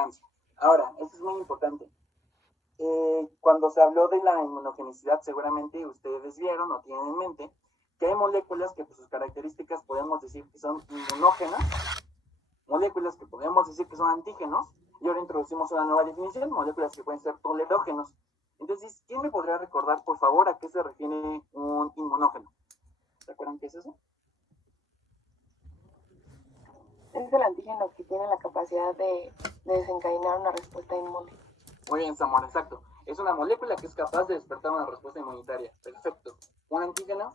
tolerancia. Ahora, esto es muy importante. Cuando se habló de la inmunogenicidad, seguramente ustedes vieron o tienen en mente que hay moléculas que por sus características podemos decir que son inmunógenas, moléculas que podemos decir que son antígenos, y ahora introducimos una nueva definición, moléculas que pueden ser tolerógenos. Entonces, ¿quién me podría recordar, por favor, a qué se refiere un inmunógeno? ¿Se acuerdan qué es eso? Es el antígeno que tiene la capacidad de desencadenar una respuesta inmune. Muy bien, Zamora, exacto. Es una molécula que es capaz de despertar una respuesta inmunitaria. Perfecto. ¿Un antígeno?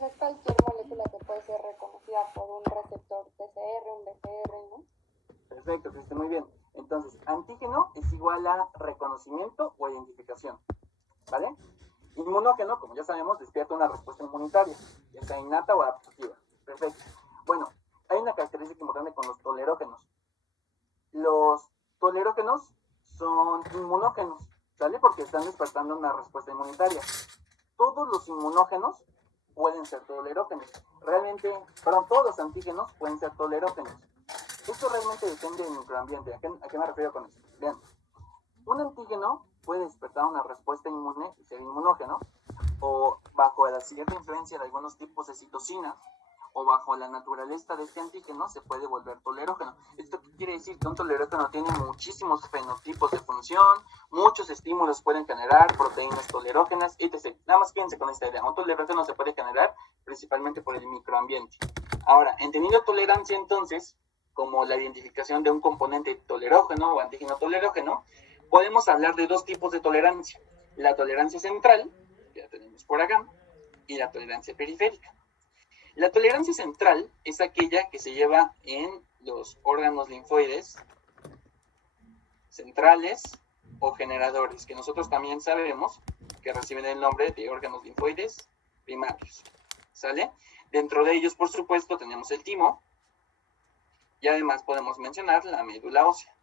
Es cualquier molécula que puede ser reconocida por un receptor TCR, un BCR, ¿no? Perfecto, Cristian, muy bien. Entonces, antígeno es igual a reconocimiento o identificación, ¿vale? Inmunógeno, como ya sabemos, despierta una respuesta inmunitaria, ya sea innata o adaptativa. Perfecto. Bueno, hay una característica importante con los tolerógenos. Los tolerógenos son inmunógenos, ¿sale? Porque están despertando una respuesta inmunitaria. Todos los inmunógenos pueden ser tolerógenos. Todos los antígenos pueden ser tolerógenos. Esto realmente depende del microambiente. ¿A qué me refiero con esto? Bien, un antígeno puede despertar una respuesta inmune y ser inmunógeno, o bajo la cierta influencia de algunos tipos de citocinas, o bajo la naturaleza de este antígeno se puede volver tolerógeno. ¿Esto qué quiere decir? Que un tolerógeno tiene muchísimos fenotipos de función, muchos estímulos pueden generar proteínas tolerógenas, etc. Nada más quédense con esta idea. Un tolerógeno se puede generar principalmente por el microambiente. Ahora, entendiendo tolerancia entonces, como la identificación de un componente tolerógeno o antígeno tolerógeno, podemos hablar de dos tipos de tolerancia. La tolerancia central, que la tenemos por acá, y la tolerancia periférica. La tolerancia central es aquella que se lleva en los órganos linfoides centrales o generadores, que nosotros también sabemos que reciben el nombre de órganos linfoides primarios, ¿sale? Dentro de ellos, por supuesto, tenemos el timo, y además podemos mencionar la médula ósea.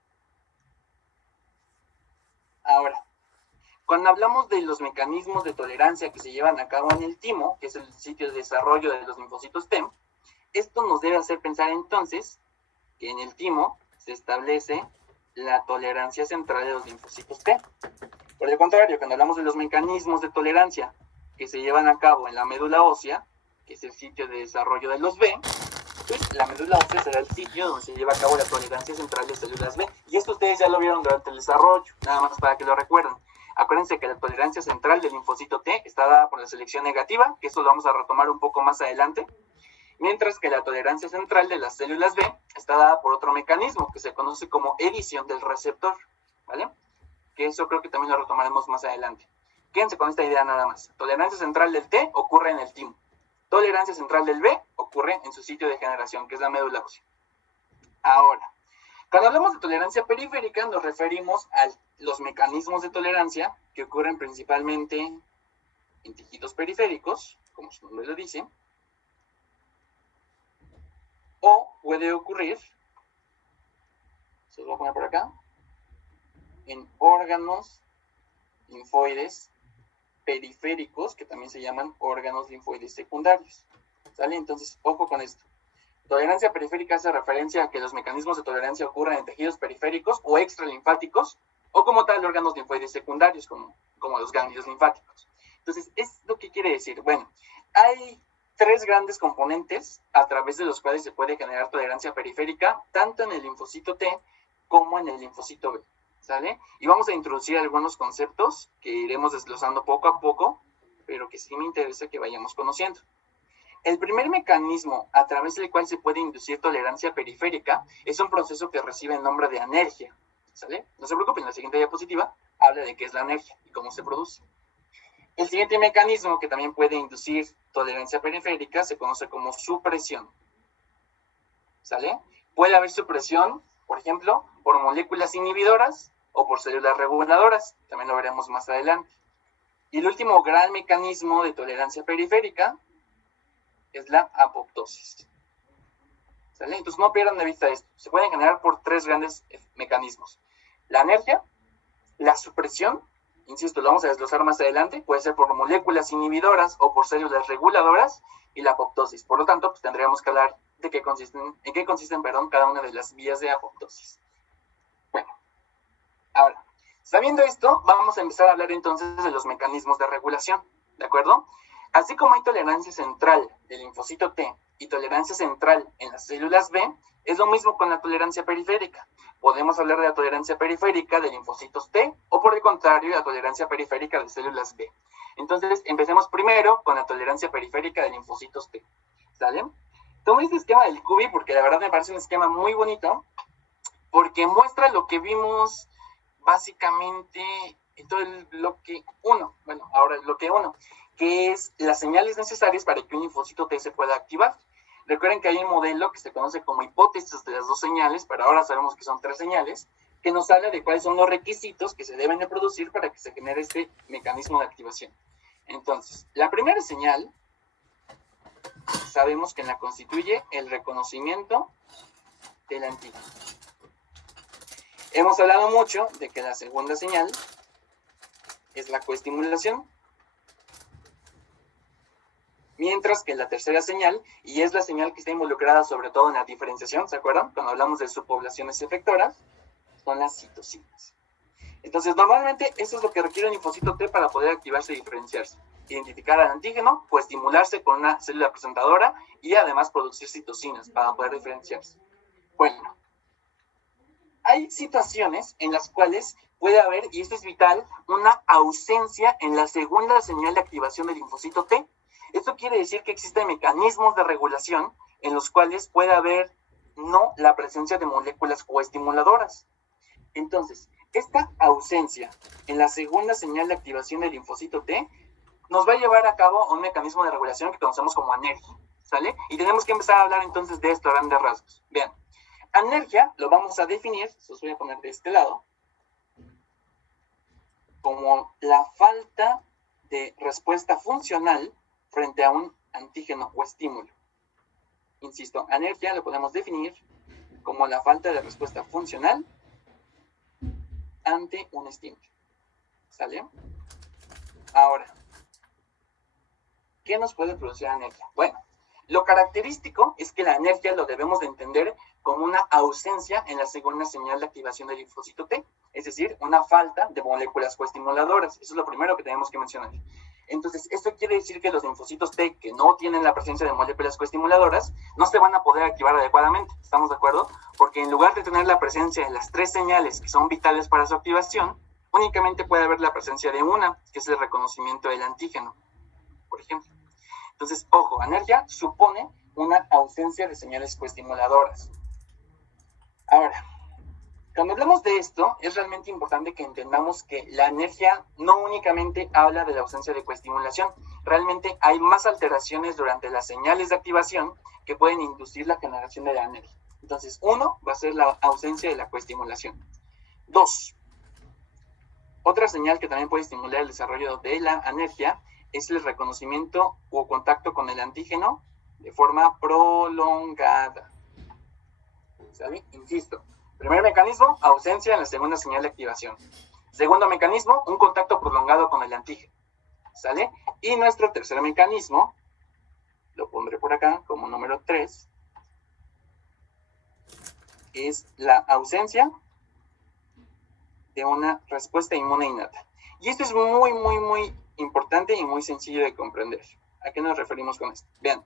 Ahora, cuando hablamos de los mecanismos de tolerancia que se llevan a cabo en el timo, que es el sitio de desarrollo de los linfocitos T, esto nos debe hacer pensar entonces que en el timo se establece la tolerancia central de los linfocitos T. Por el contrario, cuando hablamos de los mecanismos de tolerancia que se llevan a cabo en la médula ósea, que es el sitio de desarrollo de los B, pues la médula ósea será el sitio donde se lleva a cabo la tolerancia central de células B. Y esto ustedes ya lo vieron durante el desarrollo, nada más para que lo recuerden. Acuérdense que la tolerancia central del linfocito T está dada por la selección negativa, que eso lo vamos a retomar un poco más adelante, mientras que la tolerancia central de las células B está dada por otro mecanismo que se conoce como edición del receptor, ¿vale? Que eso creo que también lo retomaremos más adelante. Quédense con esta idea nada más. Tolerancia central del T ocurre en el timo. Tolerancia central del B ocurre en su sitio de generación, que es la médula ósea. Ahora, cuando hablamos de tolerancia periférica, nos referimos a los mecanismos de tolerancia que ocurren principalmente en tejidos periféricos, como su nombre lo dice, o puede ocurrir, se lo voy a poner por acá, en órganos linfoides periféricos, que también se llaman órganos linfoides secundarios. ¿Sale? Entonces, ojo con esto. Tolerancia periférica hace referencia a que los mecanismos de tolerancia ocurren en tejidos periféricos o extralinfáticos, o como tal órganos linfoides secundarios, como los ganglios linfáticos. Entonces, ¿esto qué quiere decir? Bueno, hay tres grandes componentes a través de los cuales se puede generar tolerancia periférica, tanto en el linfocito T como en el linfocito B, ¿sale? Y vamos a introducir algunos conceptos que iremos desglosando poco a poco, pero que sí me interesa que vayamos conociendo. El primer mecanismo a través del cual se puede inducir tolerancia periférica es un proceso que recibe el nombre de anergia, ¿sale? No se preocupen, la siguiente diapositiva habla de qué es la anergia y cómo se produce. El siguiente mecanismo que también puede inducir tolerancia periférica se conoce como supresión, ¿sale? Puede haber supresión, por ejemplo, por moléculas inhibidoras o por células reguladoras, también lo veremos más adelante. Y el último gran mecanismo de tolerancia periférica es la apoptosis, ¿sale? Entonces no pierdan de vista esto. Se pueden generar por tres grandes mecanismos: la anergia, la supresión, insisto, lo vamos a desglosar más adelante, puede ser por moléculas inhibidoras o por células reguladoras, y la apoptosis. Por lo tanto, pues tendríamos que hablar en qué consisten cada una de las vías de apoptosis. Bueno, ahora, sabiendo esto, vamos a empezar a hablar entonces de los mecanismos de regulación, ¿de acuerdo? Así como hay tolerancia central del linfocito T y tolerancia central en las células B, es lo mismo con la tolerancia periférica. Podemos hablar de la tolerancia periférica de linfocitos T o por el contrario, la tolerancia periférica de células B. Entonces, empecemos primero con la tolerancia periférica de linfocitos T. ¿Sale? Tomé este esquema del Cubi porque la verdad me parece un esquema muy bonito porque muestra lo que vimos básicamente en todo el bloque 1. Bueno, ahora el bloque 1, que es las señales necesarias para que un linfocito T se pueda activar. Recuerden que hay un modelo que se conoce como hipótesis de las dos señales, pero ahora sabemos que son 3 señales, que nos habla de cuáles son los requisitos que se deben de producir para que se genere este mecanismo de activación. Entonces, la primera señal, sabemos que la constituye el reconocimiento del antígeno. Hemos hablado mucho de que la segunda señal es la coestimulación, mientras que la tercera señal, y es la señal que está involucrada sobre todo en la diferenciación, ¿se acuerdan? Cuando hablamos de subpoblaciones efectoras, son las citocinas. Entonces, normalmente eso es lo que requiere un linfocito T para poder activarse y diferenciarse. Identificar al antígeno, coestimularse con una célula presentadora y además producir citocinas para poder diferenciarse. Bueno, hay situaciones en las cuales puede haber, y esto es vital, una ausencia en la segunda señal de activación del linfocito T. Esto quiere decir que existen mecanismos de regulación en los cuales puede haber no la presencia de moléculas coestimuladoras. Entonces, esta ausencia en la segunda señal de activación del linfocito T nos va a llevar a cabo un mecanismo de regulación que conocemos como anergia, ¿sale? Y tenemos que empezar a hablar entonces de esto a grandes rasgos. Vean, anergia lo vamos a definir, os voy a poner de este lado, como la falta de respuesta funcional frente a un antígeno o estímulo. Insisto, anergia lo podemos definir como la falta de respuesta funcional ante un estímulo. ¿Sale? Ahora, ¿qué nos puede producir anergia? Bueno, lo característico es que la anergia lo debemos de entender como una ausencia en la segunda señal de activación del linfocito T, es decir, una falta de moléculas coestimuladoras. Eso es lo primero que tenemos que mencionar. Entonces, esto quiere decir que los linfocitos T que no tienen la presencia de moléculas coestimuladoras no se van a poder activar adecuadamente, ¿estamos de acuerdo? Porque en lugar de tener la presencia de las 3 señales que son vitales para su activación, únicamente puede haber la presencia de una, que es el reconocimiento del antígeno, por ejemplo. Entonces, ojo, anergia supone una ausencia de señales coestimuladoras. Ahora, cuando hablamos de esto, es realmente importante que entendamos que la anergia no únicamente habla de la ausencia de coestimulación, realmente hay más alteraciones durante las señales de activación que pueden inducir la generación de la anergia. Entonces, 1 va a ser la ausencia de la coestimulación. 2, otra señal que también puede estimular el desarrollo de la anergia es el reconocimiento o contacto con el antígeno de forma prolongada. ¿Sale? Insisto. Primer mecanismo, ausencia en la segunda señal de activación. Segundo mecanismo, un contacto prolongado con el antígeno. ¿Sale? Y nuestro tercer mecanismo, lo pondré por acá como número 3, es la ausencia de una respuesta inmune innata. Y esto es muy importante y muy sencillo de comprender. ¿A qué nos referimos con esto? Vean.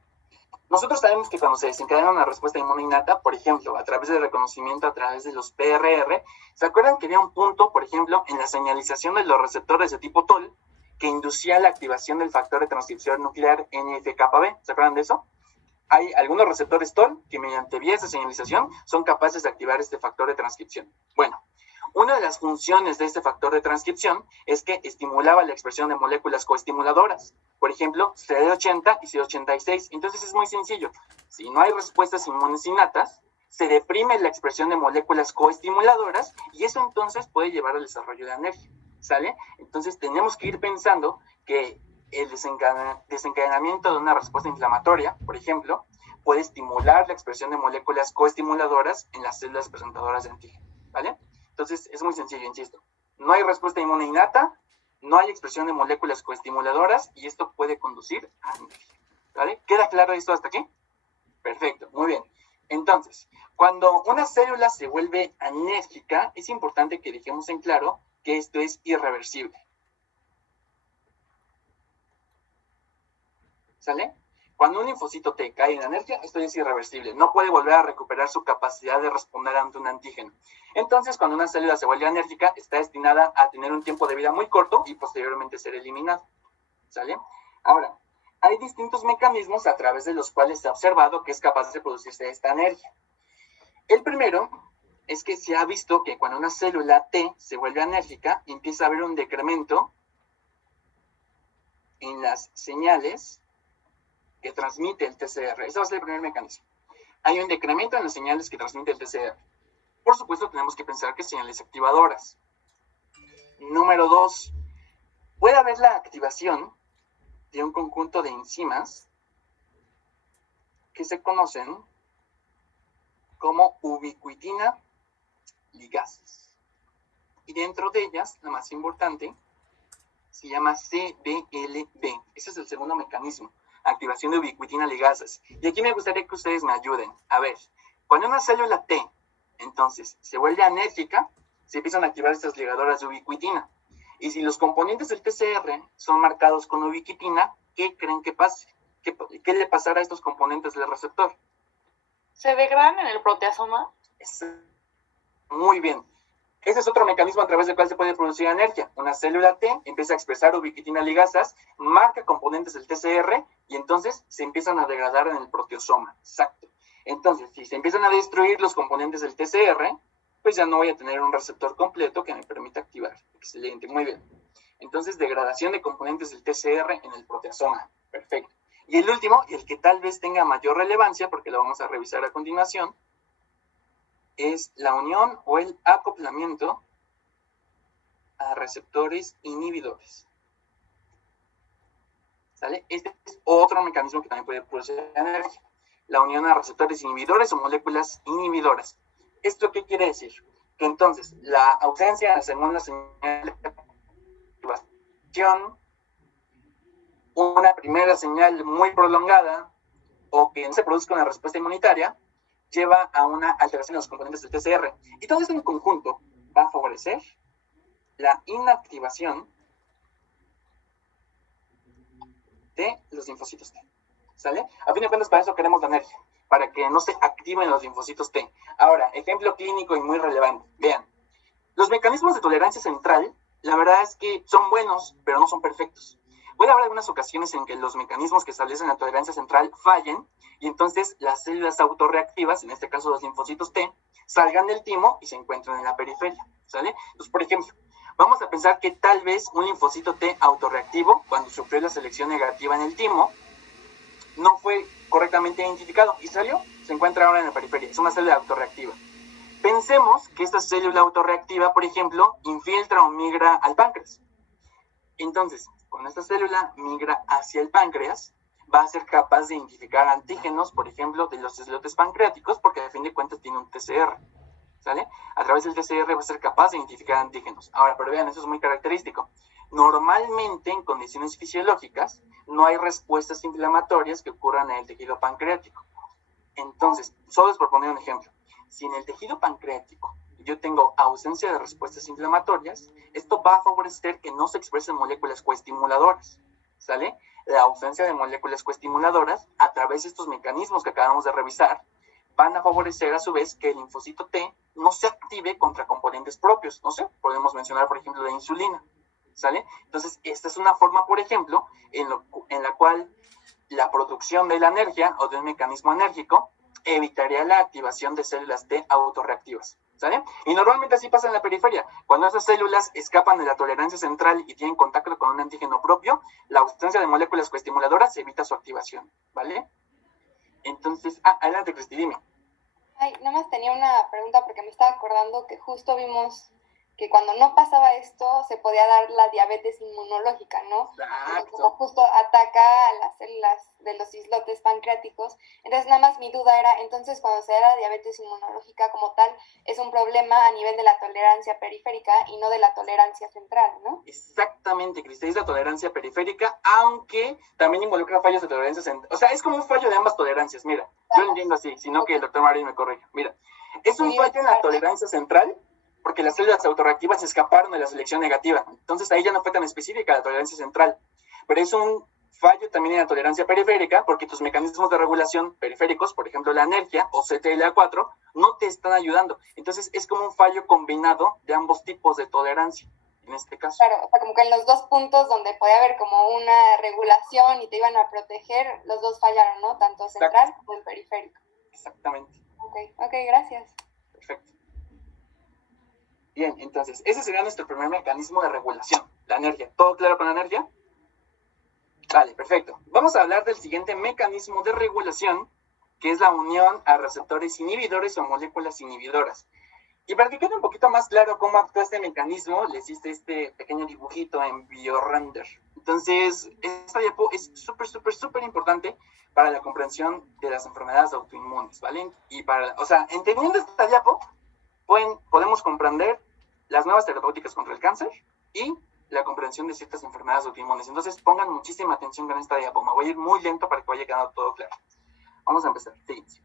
Nosotros sabemos que cuando se desencadena una respuesta inmune innata, por ejemplo, a través del reconocimiento, a través de los PRR, ¿se acuerdan que había un punto, por ejemplo, en la señalización de los receptores de tipo TOL que inducía la activación del factor de transcripción nuclear NF-κB? ¿Se acuerdan de eso? Hay algunos receptores TOL que mediante vías de señalización son capaces de activar este factor de transcripción. Bueno, una de las funciones de este factor de transcripción es que estimulaba la expresión de moléculas coestimuladoras, por ejemplo, CD80 y CD86. Entonces es muy sencillo. Si no hay respuestas inmunes innatas, se deprime la expresión de moléculas coestimuladoras y eso entonces puede llevar al desarrollo de anergia. ¿Sale? Entonces tenemos que ir pensando que el desencadenamiento de una respuesta inflamatoria, por ejemplo, puede estimular la expresión de moléculas coestimuladoras en las células presentadoras de antígeno. ¿Vale? Entonces, es muy sencillo, insisto. No hay respuesta inmune innata, no hay expresión de moléculas coestimuladoras y esto puede conducir a anergia. ¿Vale? ¿Queda claro esto hasta aquí? Perfecto, muy bien. Entonces, cuando una célula se vuelve anérgica, es importante que dejemos en claro que esto es irreversible. ¿Sale? Cuando un linfocito T cae en anergia, esto es irreversible. No puede volver a recuperar su capacidad de responder ante un antígeno. Entonces, cuando una célula se vuelve anérgica, está destinada a tener un tiempo de vida muy corto y posteriormente ser eliminada. ¿Sale? Ahora, hay distintos mecanismos a través de los cuales se ha observado que es capaz de producirse esta anergia. El primero es que se ha visto que cuando una célula T se vuelve anérgica, empieza a haber un decremento en las señales que transmite el TCR. Ese va a ser el primer mecanismo. Hay un decremento en las señales que transmite el TCR. Por supuesto, tenemos que pensar que señales activadoras. Número 2. Puede haber la activación de un conjunto de enzimas que se conocen como ubiquitina ligasas. Y dentro de ellas, la más importante, se llama CBLB. Ese es el segundo mecanismo. Activación de ubiquitina ligasas. Y aquí me gustaría que ustedes me ayuden. A ver, cuando una célula T, entonces, se vuelve anérgica, se empiezan a activar estas ligadoras de ubiquitina. Y si los componentes del TCR son marcados con ubiquitina, ¿qué creen que pase? ¿Qué le pasará a estos componentes del receptor? ¿Se degradan en el proteasoma? Muy bien. Ese es otro mecanismo a través del cual se puede producir anergia. Una célula T empieza a expresar ubiquitina ligasas, marca componentes del TCR y entonces se empiezan a degradar en el proteosoma. Exacto. Entonces, si se empiezan a destruir los componentes del TCR, pues ya no voy a tener un receptor completo que me permita activar. Excelente, muy bien. Entonces, degradación de componentes del TCR en el proteasoma. Perfecto. Y el último, y el que tal vez tenga mayor relevancia, porque lo vamos a revisar a continuación, es la unión o el acoplamiento a receptores inhibidores. ¿Sale? Este es otro mecanismo que también puede producir energía. La unión a receptores inhibidores o moléculas inhibidoras. ¿Esto qué quiere decir? Que entonces la ausencia de la segunda señal de activación, una primera señal muy prolongada o que no se produzca una respuesta inmunitaria, lleva a una alteración de los componentes del TCR. Y todo esto en conjunto va a favorecer la inactivación de los linfocitos T. ¿Sale? A fin de cuentas, para eso queremos la energía, para que no se activen los linfocitos T. Ahora, ejemplo clínico y muy relevante. Vean, los mecanismos de tolerancia central, la verdad es que son buenos, pero no son perfectos. Puede haber algunas ocasiones en que los mecanismos que establecen la tolerancia central fallen y entonces las células autorreactivas, en este caso los linfocitos T, salgan del timo y se encuentren en la periferia. ¿Sale? Entonces, por ejemplo, vamos a pensar que tal vez un linfocito T autorreactivo, cuando sufrió la selección negativa en el timo, no fue correctamente identificado y salió, se encuentra ahora en la periferia. Es una célula autorreactiva. Pensemos que esta célula autorreactiva, por ejemplo, infiltra o migra al páncreas. Entonces, cuando esta célula migra hacia el páncreas, va a ser capaz de identificar antígenos, por ejemplo, de los islotes pancreáticos, porque a fin de cuentas tiene un TCR. ¿Sale? A través del TCR va a ser capaz de identificar antígenos. Ahora, pero vean, eso es muy característico. Normalmente, en condiciones fisiológicas, no hay respuestas inflamatorias que ocurran en el tejido pancreático. Entonces, solo es por poner un ejemplo. Si en el tejido pancreático yo tengo ausencia de respuestas inflamatorias, esto va a favorecer que no se expresen moléculas coestimuladoras. ¿Sale? La ausencia de moléculas coestimuladoras, a través de estos mecanismos que acabamos de revisar, van a favorecer a su vez que el linfocito T no se active contra componentes propios. No sé, podemos mencionar, por ejemplo, la insulina. ¿Sale? Entonces, esta es una forma, por ejemplo, en la cual la producción de la energía o de un mecanismo enérgico evitaría la activación de células T autorreactivas. ¿Sale? Y normalmente así pasa en la periferia. Cuando esas células escapan de la tolerancia central y tienen contacto con un antígeno propio, la ausencia de moléculas coestimuladoras evita su activación. ¿Vale? Entonces, adelante, Cristi, dime. Ay, nada más tenía una pregunta porque me estaba acordando que justo vimos que cuando no pasaba esto se podía dar la diabetes inmunológica, ¿no? Exacto. Como justo ataca a las células de los islotes pancreáticos. Entonces nada más mi duda era, entonces cuando se da la diabetes inmunológica como tal, es un problema a nivel de la tolerancia periférica y no de la tolerancia central, ¿no? Exactamente, Cristel, es la tolerancia periférica, aunque también involucra fallos de tolerancia central. O sea, es como un fallo de ambas tolerancias, mira. Yo lo entiendo así, sino que el doctor Marín me corrige. Mira, es un fallo en la tolerancia central porque las células autorreactivas escaparon de la selección negativa. Entonces ahí ya no fue tan específica la tolerancia central. Pero es un fallo también en la tolerancia periférica porque tus mecanismos de regulación periféricos, por ejemplo la anergia o CTLA4, no te están ayudando. Entonces es como un fallo combinado de ambos tipos de tolerancia. En este caso. Claro, o sea, como que en los dos puntos donde podía haber como una regulación y te iban a proteger, los dos fallaron, ¿no? Tanto central como en periférico. Exactamente. Ok, gracias. Perfecto. Bien, entonces, ese sería nuestro primer mecanismo de regulación, la anergia. ¿Todo claro con la anergia? Vale, perfecto. Vamos a hablar del siguiente mecanismo de regulación, que es la unión a receptores inhibidores o moléculas inhibidoras. Y para que quede un poquito más claro cómo actúa este mecanismo, les hice este pequeño dibujito en BioRender. Entonces, esta diapo es súper importante para la comprensión de las enfermedades autoinmunes, ¿vale? Y entendiendo esta diapo, podemos comprender las nuevas terapéuticas contra el cáncer y la comprensión de ciertas enfermedades autoinmunes. Entonces, pongan muchísima atención con esta diapo. Me voy a ir muy lento para que vaya quedando todo claro. Vamos a empezar. Fíjense.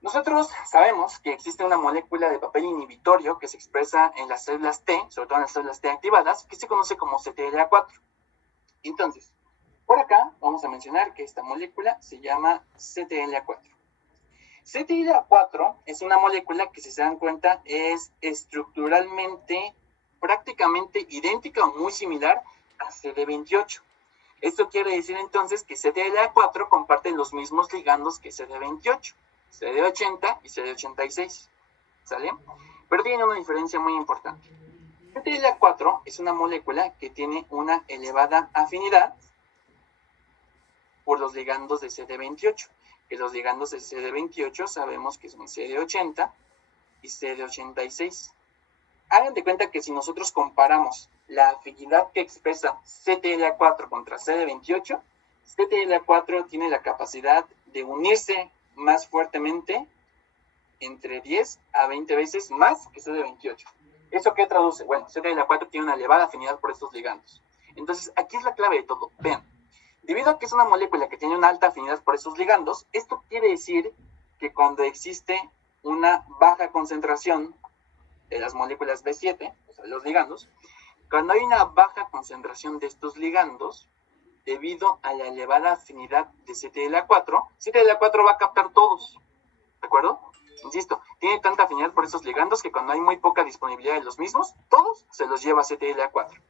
Nosotros sabemos que existe una molécula de papel inhibitorio que se expresa en las células T, sobre todo en las células T activadas, que se conoce como CTLA4. Entonces, por acá vamos a mencionar que esta molécula se llama CTLA4. CTLA4 es una molécula que, si se dan cuenta, es estructuralmente prácticamente idéntica o muy similar a CD28. Esto quiere decir entonces que CTLA4 comparte los mismos ligandos que CD28. CD80 y CD86, ¿sale? Pero tiene una diferencia muy importante. CTLA4 es una molécula que tiene una elevada afinidad por los ligandos de CD28, que los ligandos de CD28 sabemos que son CD80 y CD86. Hagan de cuenta que si nosotros comparamos la afinidad que expresa CTLA4 contra CD28, CTLA4 tiene la capacidad de unirse más fuertemente entre 10 a 20 veces más que CD28. ¿Eso qué traduce? Bueno, CTLA4 tiene una elevada afinidad por estos ligandos. Entonces, aquí es la clave de todo. Vean, debido a que es una molécula que tiene una alta afinidad por estos ligandos, esto quiere decir que cuando existe una baja concentración de las moléculas B7, o sea, los ligandos, cuando hay una baja concentración de estos ligandos, debido a la elevada afinidad de CTLA4, CTLA4 va a captar todos, ¿de acuerdo? Insisto, tiene tanta afinidad por estos ligandos que cuando hay muy poca disponibilidad de los mismos, todos se los lleva CTLA4.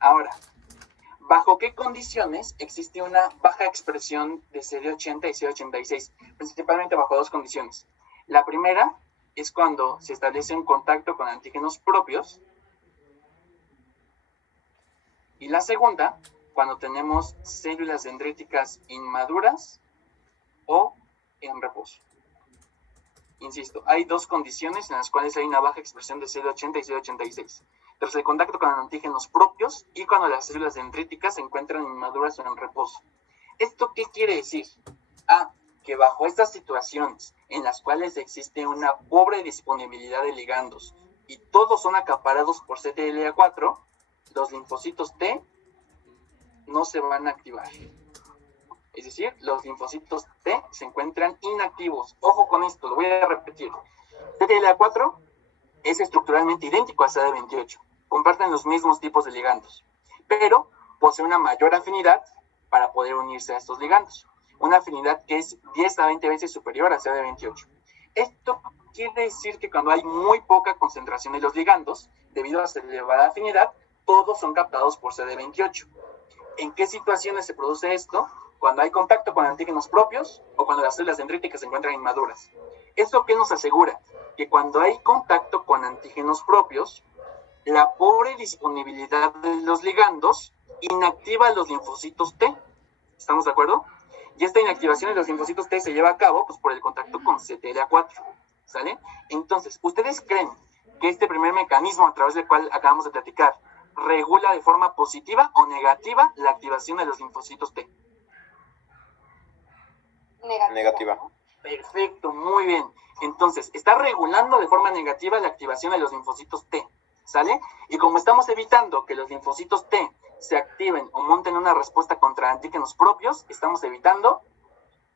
Ahora, ¿bajo qué condiciones existe una baja expresión de CD80 y CD86? Principalmente bajo dos condiciones. La primera es cuando se establece un contacto con antígenos propios, y la segunda, cuando tenemos células dendríticas inmaduras o en reposo. Insisto, hay dos condiciones en las cuales hay una baja expresión de CD80 y CD86. Tras el contacto con antígenos propios y cuando las células dendríticas se encuentran inmaduras o en reposo. ¿Esto qué quiere decir? Que bajo estas situaciones en las cuales existe una pobre disponibilidad de ligandos y todos son acaparados por CTLA4, los linfocitos T no se van a activar. Es decir, los linfocitos T se encuentran inactivos. Ojo con esto, lo voy a repetir. CTLA4 es estructuralmente idéntico a CD28. Comparten los mismos tipos de ligandos, pero posee una mayor afinidad para poder unirse a estos ligandos. Una afinidad que es 10 a 20 veces superior a CD28. Esto quiere decir que cuando hay muy poca concentración de los ligandos, debido a su elevada afinidad, todos son captados por CD28. ¿En qué situaciones se produce esto? Cuando hay contacto con antígenos propios o cuando las células dendríticas se encuentran inmaduras. ¿Esto qué nos asegura? Que cuando hay contacto con antígenos propios, la pobre disponibilidad de los ligandos inactiva los linfocitos T. ¿Estamos de acuerdo? Y esta inactivación de los linfocitos T se lleva a cabo por el contacto con CTLA4. ¿Sale? Entonces, ¿ustedes creen que este primer mecanismo a través del cual acabamos de platicar regula de forma positiva o negativa la activación de los linfocitos T. Negativa. Perfecto, muy bien. Entonces, está regulando de forma negativa la activación de los linfocitos T, ¿sale? Y como estamos evitando que los linfocitos T se activen o monten una respuesta contra antígenos propios, estamos evitando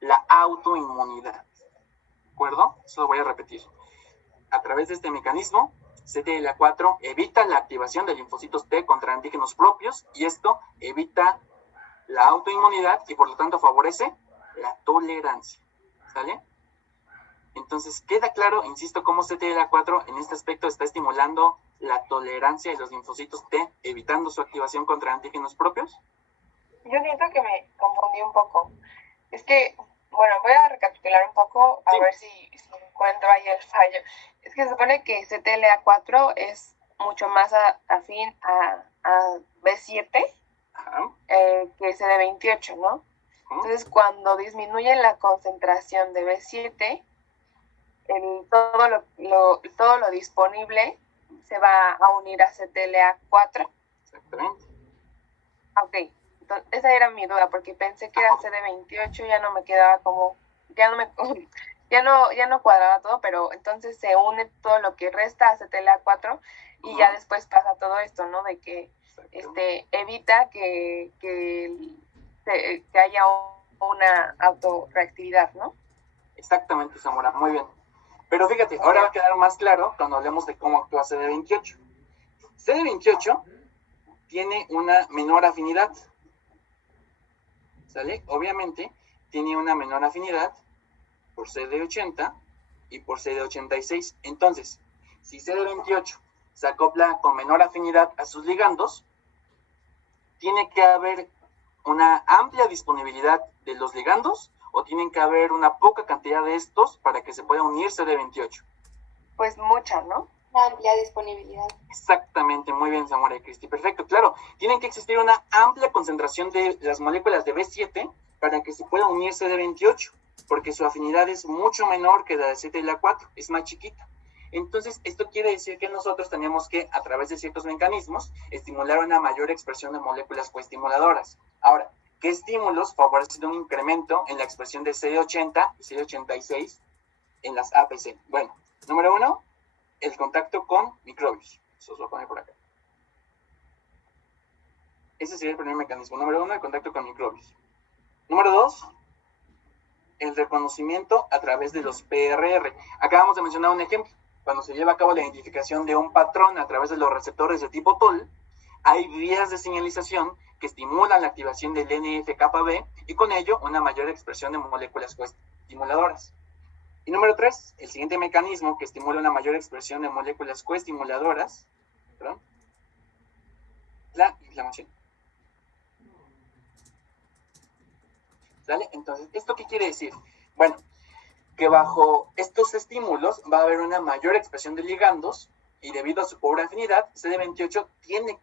la autoinmunidad. ¿De acuerdo? Eso lo voy a repetir. A través de este mecanismo, CTLA4 evita la activación de linfocitos T contra antígenos propios y esto evita la autoinmunidad y por lo tanto favorece la tolerancia. ¿Sale? Entonces, queda claro, insisto, cómo CTLA4 en este aspecto está estimulando la tolerancia de los linfocitos T, evitando su activación contra antígenos propios. Yo siento que me confundí un poco. Es que, bueno, voy a recapitular un poco a ver si encuentro ahí el fallo. Es que se supone que CTLA4 es mucho más afín a B7 que CD28, ¿no? Entonces, cuando disminuye la concentración de B7, todo lo disponible se va a unir a CTLA4. Exactamente. Ok, entonces esa era mi duda, porque pensé que era CD28, ya no me quedaba como, ya no cuadraba todo, pero entonces se une todo lo que resta a CTLA4 y ya después pasa todo esto, ¿no? De que evita que haya una autorreactividad, ¿no? Exactamente, Zamora, muy bien. Pero fíjate, ahora va a quedar más claro cuando hablemos de cómo actúa CD28. CD28 tiene una menor afinidad, ¿sale? Obviamente tiene una menor afinidad por CD80 y por CD86. Entonces, si CD28 se acopla con menor afinidad a sus ligandos, tiene que haber una amplia disponibilidad de los ligandos o tienen que haber una poca cantidad de estos para que se pueda unir CD28. Pues mucha, ¿no? Amplia disponibilidad. Exactamente, muy bien, Zamora y Cristi. Perfecto, claro. Tienen que existir una amplia concentración de las moléculas de B7 para que se pueda unir CD28, porque su afinidad es mucho menor que la de CTLA4, es más chiquita. Entonces, esto quiere decir que nosotros tenemos que, a través de ciertos mecanismos, estimular una mayor expresión de moléculas coestimuladoras. Ahora, ¿qué estímulos favorecen un incremento en la expresión de CD80 y CD86 en las APC? Bueno, número 1, el contacto con microbios. Eso os lo voy a poner por acá. Ese sería el primer mecanismo. Número 1, el contacto con microbios. Número 2, el reconocimiento a través de los PRR. Acabamos de mencionar un ejemplo. Cuando se lleva a cabo la identificación de un patrón a través de los receptores de tipo TOL, hay vías de señalización que estimulan la activación del NF-κB y con ello una mayor expresión de moléculas coestimuladoras. Y número 3, el siguiente mecanismo que estimula una mayor expresión de moléculas coestimuladoras, la inflamación. ¿Sale? Entonces, ¿esto qué quiere decir? Bueno, que bajo estos estímulos va a haber una mayor expresión de ligandos y debido a su pobre afinidad, CD28 tiene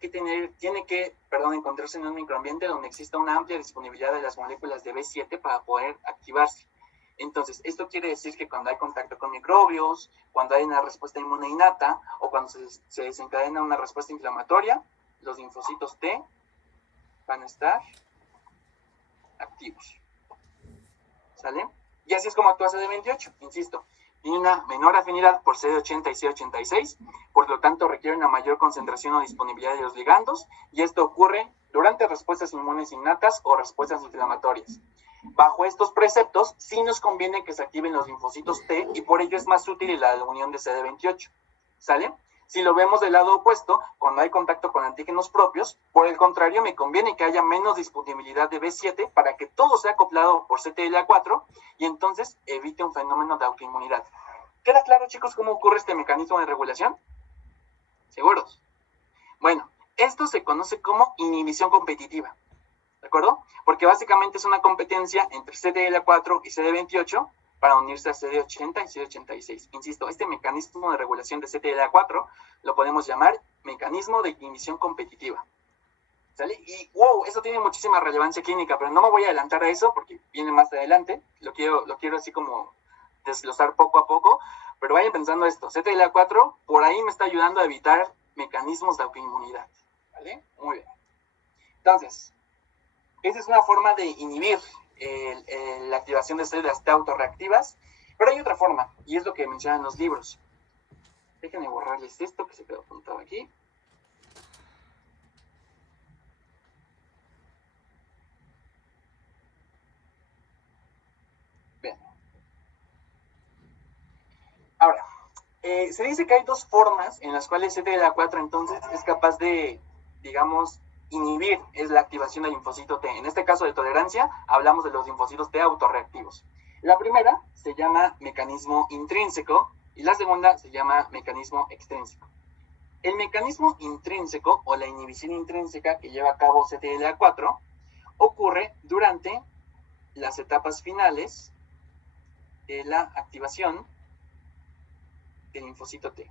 que encontrarse en un microambiente donde exista una amplia disponibilidad de las moléculas de B7 para poder activarse. Entonces, esto quiere decir que cuando hay contacto con microbios, cuando hay una respuesta inmune innata o cuando se desencadena una respuesta inflamatoria, los linfocitos T van a estar activos. ¿Sale? Y así es como actúa CD28, insisto. Tiene una menor afinidad por CD80 y CD86, por lo tanto requiere una mayor concentración o disponibilidad de los ligandos, y esto ocurre durante respuestas inmunes innatas o respuestas inflamatorias. Bajo estos preceptos, sí nos conviene que se activen los linfocitos T, y por ello es más útil la unión de CD28. ¿Sale? Si lo vemos del lado opuesto, cuando hay contacto con antígenos propios, por el contrario, me conviene que haya menos disponibilidad de B7 para que todo sea acoplado por CTLA4 y entonces evite un fenómeno de autoinmunidad. ¿Queda claro, chicos, cómo ocurre este mecanismo de regulación? ¿Seguros? Bueno, esto se conoce como inhibición competitiva, ¿de acuerdo? Porque básicamente es una competencia entre CTLA4 y CD28 para unirse a CD80 y CD86. Insisto, este mecanismo de regulación de CTLA4 lo podemos llamar mecanismo de inhibición competitiva. ¿Sale? Y wow, eso tiene muchísima relevancia clínica, pero no me voy a adelantar a eso porque viene más adelante. Lo quiero así como desglosar poco a poco, Pero vayan pensando esto, CTLA4 por ahí me está ayudando a evitar mecanismos de autoinmunidad, ¿vale? Muy bien. Entonces, esa es una forma de inhibir la activación de células T autorreactivas, pero hay otra forma, y es lo que mencionan los libros. Déjenme borrarles esto que se quedó apuntado aquí. Bien. Ahora, se dice que hay dos formas en las cuales CTLA4 entonces es capaz de, digamos, inhibir la activación del linfocito T. En este caso de tolerancia, hablamos de los linfocitos T autorreactivos. La primera se llama mecanismo intrínseco y la segunda se llama mecanismo extrínseco. El mecanismo intrínseco o la inhibición intrínseca que lleva a cabo CTLA4 ocurre durante las etapas finales de la activación del linfocito T.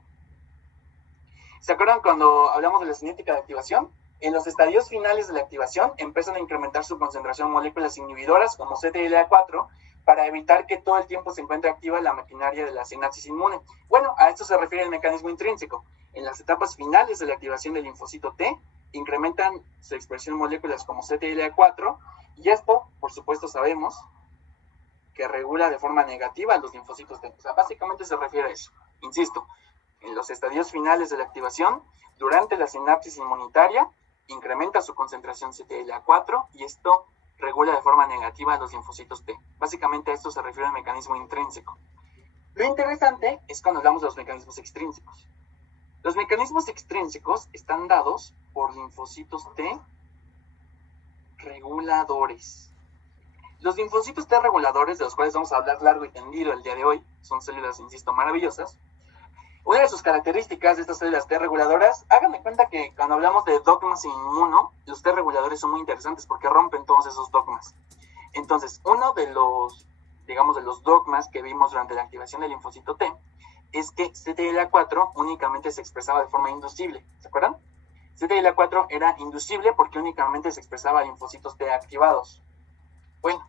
¿Se acuerdan cuando hablamos de la cinética de activación? En los estadios finales de la activación empiezan a incrementar su concentración de moléculas inhibidoras como CTLA4 para evitar que todo el tiempo se encuentre activa la maquinaria de la sinapsis inmune. Bueno, a esto se refiere el mecanismo intrínseco. En las etapas finales de la activación del linfocito T incrementan su expresión de moléculas como CTLA4 y esto, por supuesto, sabemos que regula de forma negativa los linfocitos T. O sea, básicamente se refiere a eso. Insisto, en los estadios finales de la activación, durante la sinapsis inmunitaria, incrementa su concentración CTLA4 y esto regula de forma negativa los linfocitos T. Básicamente a esto se refiere al mecanismo intrínseco. Lo interesante es cuando hablamos de los mecanismos extrínsecos. Los mecanismos extrínsecos están dados por linfocitos T reguladores. Los linfocitos T reguladores, de los cuales vamos a hablar largo y tendido el día de hoy, son células, insisto, maravillosas. Una de sus características de estas células T reguladoras, háganme cuenta que cuando hablamos de dogmas inmuno, los T reguladores son muy interesantes porque rompen todos esos dogmas. Entonces, uno de los, digamos, de los dogmas que vimos durante la activación del linfocito T es que CTLA4 únicamente se expresaba de forma inducible, ¿se acuerdan? CTLA4 era inducible porque únicamente se expresaba linfocitos T activados. Bueno,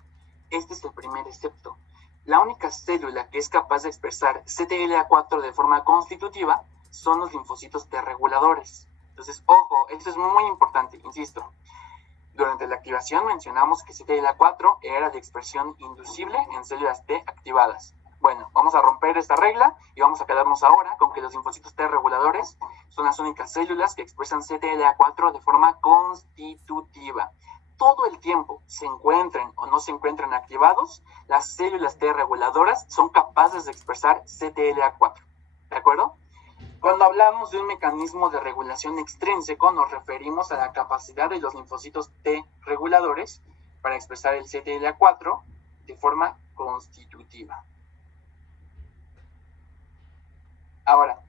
este es el primer excepto. La única célula que es capaz de expresar CTLA4 de forma constitutiva son los linfocitos T reguladores. Entonces, ojo, esto es muy importante, insisto. Durante la activación mencionamos que CTLA4 era de expresión inducible en células T activadas. Bueno, vamos a romper esta regla y vamos a quedarnos ahora con que los linfocitos T reguladores son las únicas células que expresan CTLA4 de forma constitutiva. Todo el tiempo se encuentren o no se encuentren activados, las células T reguladoras son capaces de expresar CTLA4. ¿De acuerdo? Cuando hablamos de un mecanismo de regulación extrínseco, nos referimos a la capacidad de los linfocitos T reguladores para expresar el CTLA4 de forma constitutiva. Ahora,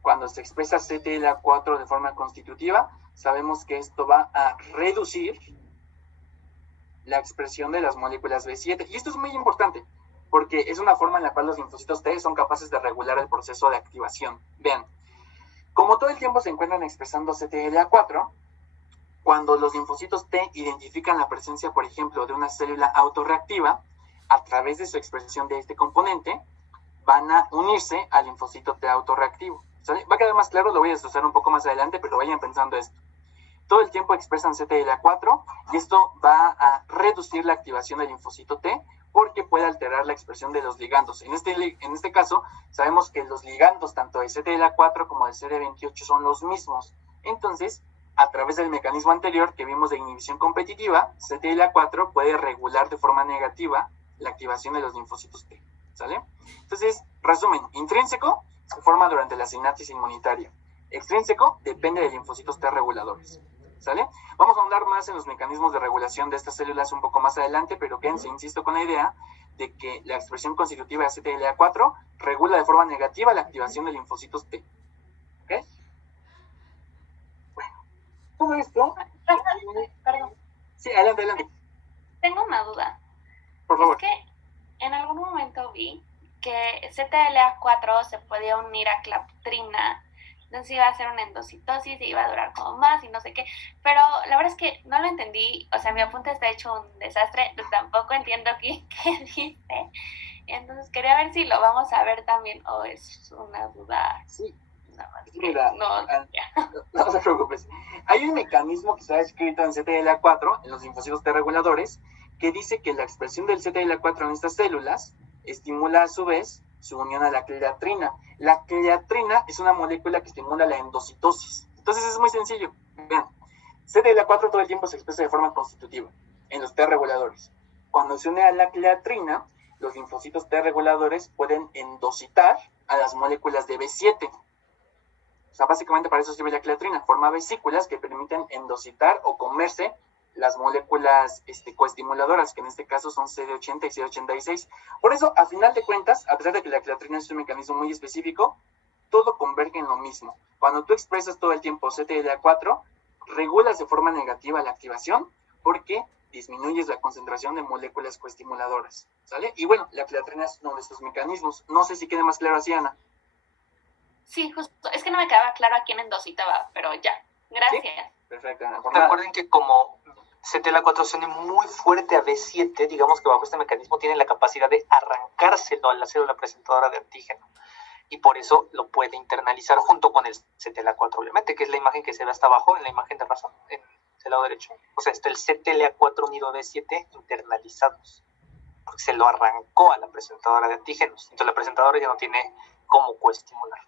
cuando se expresa CTLA4 de forma constitutiva, sabemos que esto va a reducir la expresión de las moléculas B7. Y esto es muy importante, porque es una forma en la cual los linfocitos T son capaces de regular el proceso de activación. Vean, como todo el tiempo se encuentran expresando CTLA4, cuando los linfocitos T identifican la presencia, por ejemplo, de una célula autorreactiva, a través de su expresión de este componente, van a unirse al linfocito T autorreactivo. ¿Sale? Va a quedar más claro, lo voy a desglosar un poco más adelante, pero vayan pensando esto. Todo el tiempo expresan CTLA4 y esto va a reducir la activación del linfocito T porque puede alterar la expresión de los ligandos. En este caso, sabemos que los ligandos tanto de CTLA4 como de CD28 son los mismos. Entonces, a través del mecanismo anterior que vimos de inhibición competitiva, CTLA4 puede regular de forma negativa la activación de los linfocitos T. ¿Sale? Entonces, resumen, intrínseco se forma durante la sinapsis inmunitaria. Extrínseco depende de linfocitos T reguladores. ¿Sale? Vamos a ahondar más en los mecanismos de regulación de estas células un poco más adelante, pero quédense, insisto, con la idea de que la expresión constitutiva de CTLA4 regula de forma negativa la activación de linfocitos T. ¿Ok? Bueno, todo esto... Perdón. Sí, adelante. Tengo una duda. Por favor. Es que en algún momento vi que CTLA4 se podía unir a claptrina. Entonces iba a hacer una endocitosis y iba a durar como más y no sé qué. Pero la verdad es que no lo entendí. O sea, mi apunte está hecho un desastre. Tampoco entiendo qué dice. Entonces quería ver si lo vamos a ver también o es una duda. Sí. Nada más. Mira, Ya. no te preocupes. Hay un mecanismo que está escrito en CTLA4, en los linfocitos T reguladores, que dice que la expresión del CTLA4 en estas células estimula a su vez su unión a la creatrina. La creatrina es una molécula que estimula la endocitosis. Entonces es muy sencillo. Vean, CTLA4 todo el tiempo se expresa de forma constitutiva en los T reguladores. Cuando se une a la creatrina, los linfocitos T reguladores pueden endocitar a las moléculas de B7. O sea, básicamente para eso sirve la creatrina. Forma vesículas que permiten endocitar o comerse las moléculas coestimuladoras, que en este caso son CD80 y CD86. Por eso, a final de cuentas, a pesar de que la creatrina es un mecanismo muy específico, todo converge en lo mismo. Cuando tú expresas todo el tiempo CTLA4, regulas de forma negativa la activación porque disminuyes la concentración de moléculas coestimuladoras, ¿sale? Y bueno, la creatrina es uno de estos mecanismos. No sé si quede más claro así, Ana. Sí, justo. Es que no me quedaba claro a quién endocitaba, pero ya. Gracias. ¿Sí? Perfecto, Ana. Recuerden que como CTLA4 se une muy fuerte a B7, digamos que bajo este mecanismo tiene la capacidad de arrancárselo a la célula presentadora de antígeno. Y por eso lo puede internalizar junto con el CTLA4, obviamente, que es la imagen que se ve hasta abajo en la imagen de razón, en el lado derecho. O sea, está el CTLA4 unido a B7 internalizados, porque se lo arrancó a la presentadora de antígenos. Entonces la presentadora ya no tiene cómo coestimular.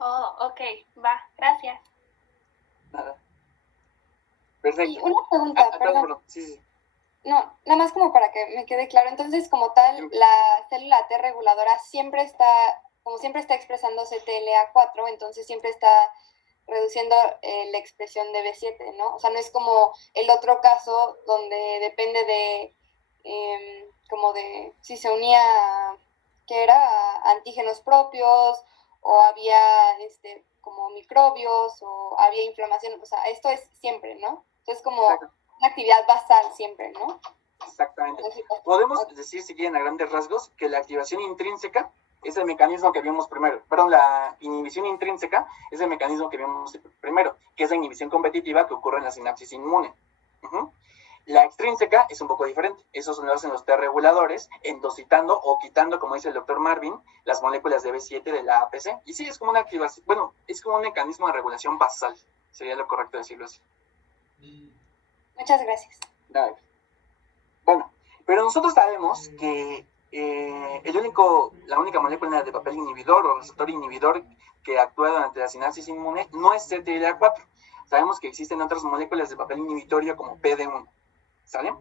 Oh, ok, va, gracias. Nada. Perfecto. Y una pregunta, perdón. Sí. No, nada más como para que me quede claro. Entonces, como tal, la célula T reguladora siempre está expresando CTLA4, entonces siempre está reduciendo la expresión de B7, ¿no? O sea, no es como el otro caso donde depende de, como de si se unía, ¿qué era? A antígenos propios, o había como microbios, o había inflamación. O sea, esto es siempre, ¿no? Entonces, como una actividad basal siempre, ¿no? Exactamente. Podemos decir, si quieren, a grandes rasgos, que la activación intrínseca es el mecanismo que vimos primero. Perdón, la inhibición intrínseca es el mecanismo que vimos primero, que es la inhibición competitiva que ocurre en la sinapsis inmune. La extrínseca es un poco diferente. Esos lo hacen los T reguladores, endocitando o quitando, como dice el doctor Marvin, las moléculas de B7 de la APC. Y sí, es como una activación, bueno, es como un mecanismo de regulación basal. Sería lo correcto decirlo así. Muchas gracias. Dale. Bueno, pero nosotros sabemos que la única molécula de papel inhibidor o receptor inhibidor que actúa durante la sinapsis inmune no es CTLA4. Sabemos que existen otras moléculas de papel inhibitorio como PD1. ¿Sale?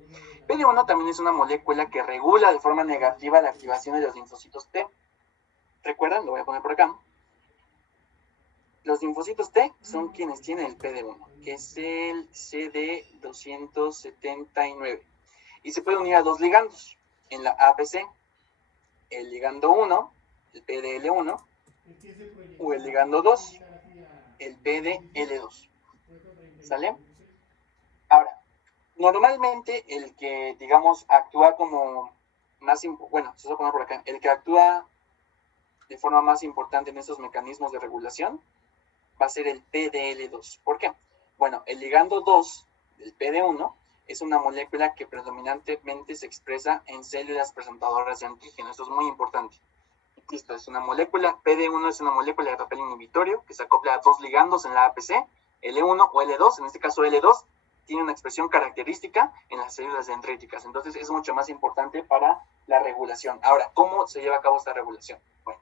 PD1 también es una molécula que regula de forma negativa la activación de los linfocitos T. ¿Recuerdan? Lo voy a poner por acá. Los linfocitos T son quienes tienen el PD1, que es el CD279. Y se puede unir a dos ligandos en la APC. El ligando 1, el PDL1, o el ligando 2, el PDL2. ¿Sale? Ahora, normalmente el que, digamos, actúa como más, bueno, se va a poner por acá, el que actúa de forma más importante en estos mecanismos de regulación va a ser el PDL2. ¿Por qué? Bueno, el ligando 2 del PD1 es una molécula que predominantemente se expresa en células presentadoras de antígeno. Esto es muy importante. Listo, es una molécula, PD1 es una molécula de papel inhibitorio que se acopla a dos ligandos en la APC, L1 o L2, en este caso L2, tiene una expresión característica en las células dendríticas. Entonces es mucho más importante para la regulación. Ahora, ¿cómo se lleva a cabo esta regulación? Bueno,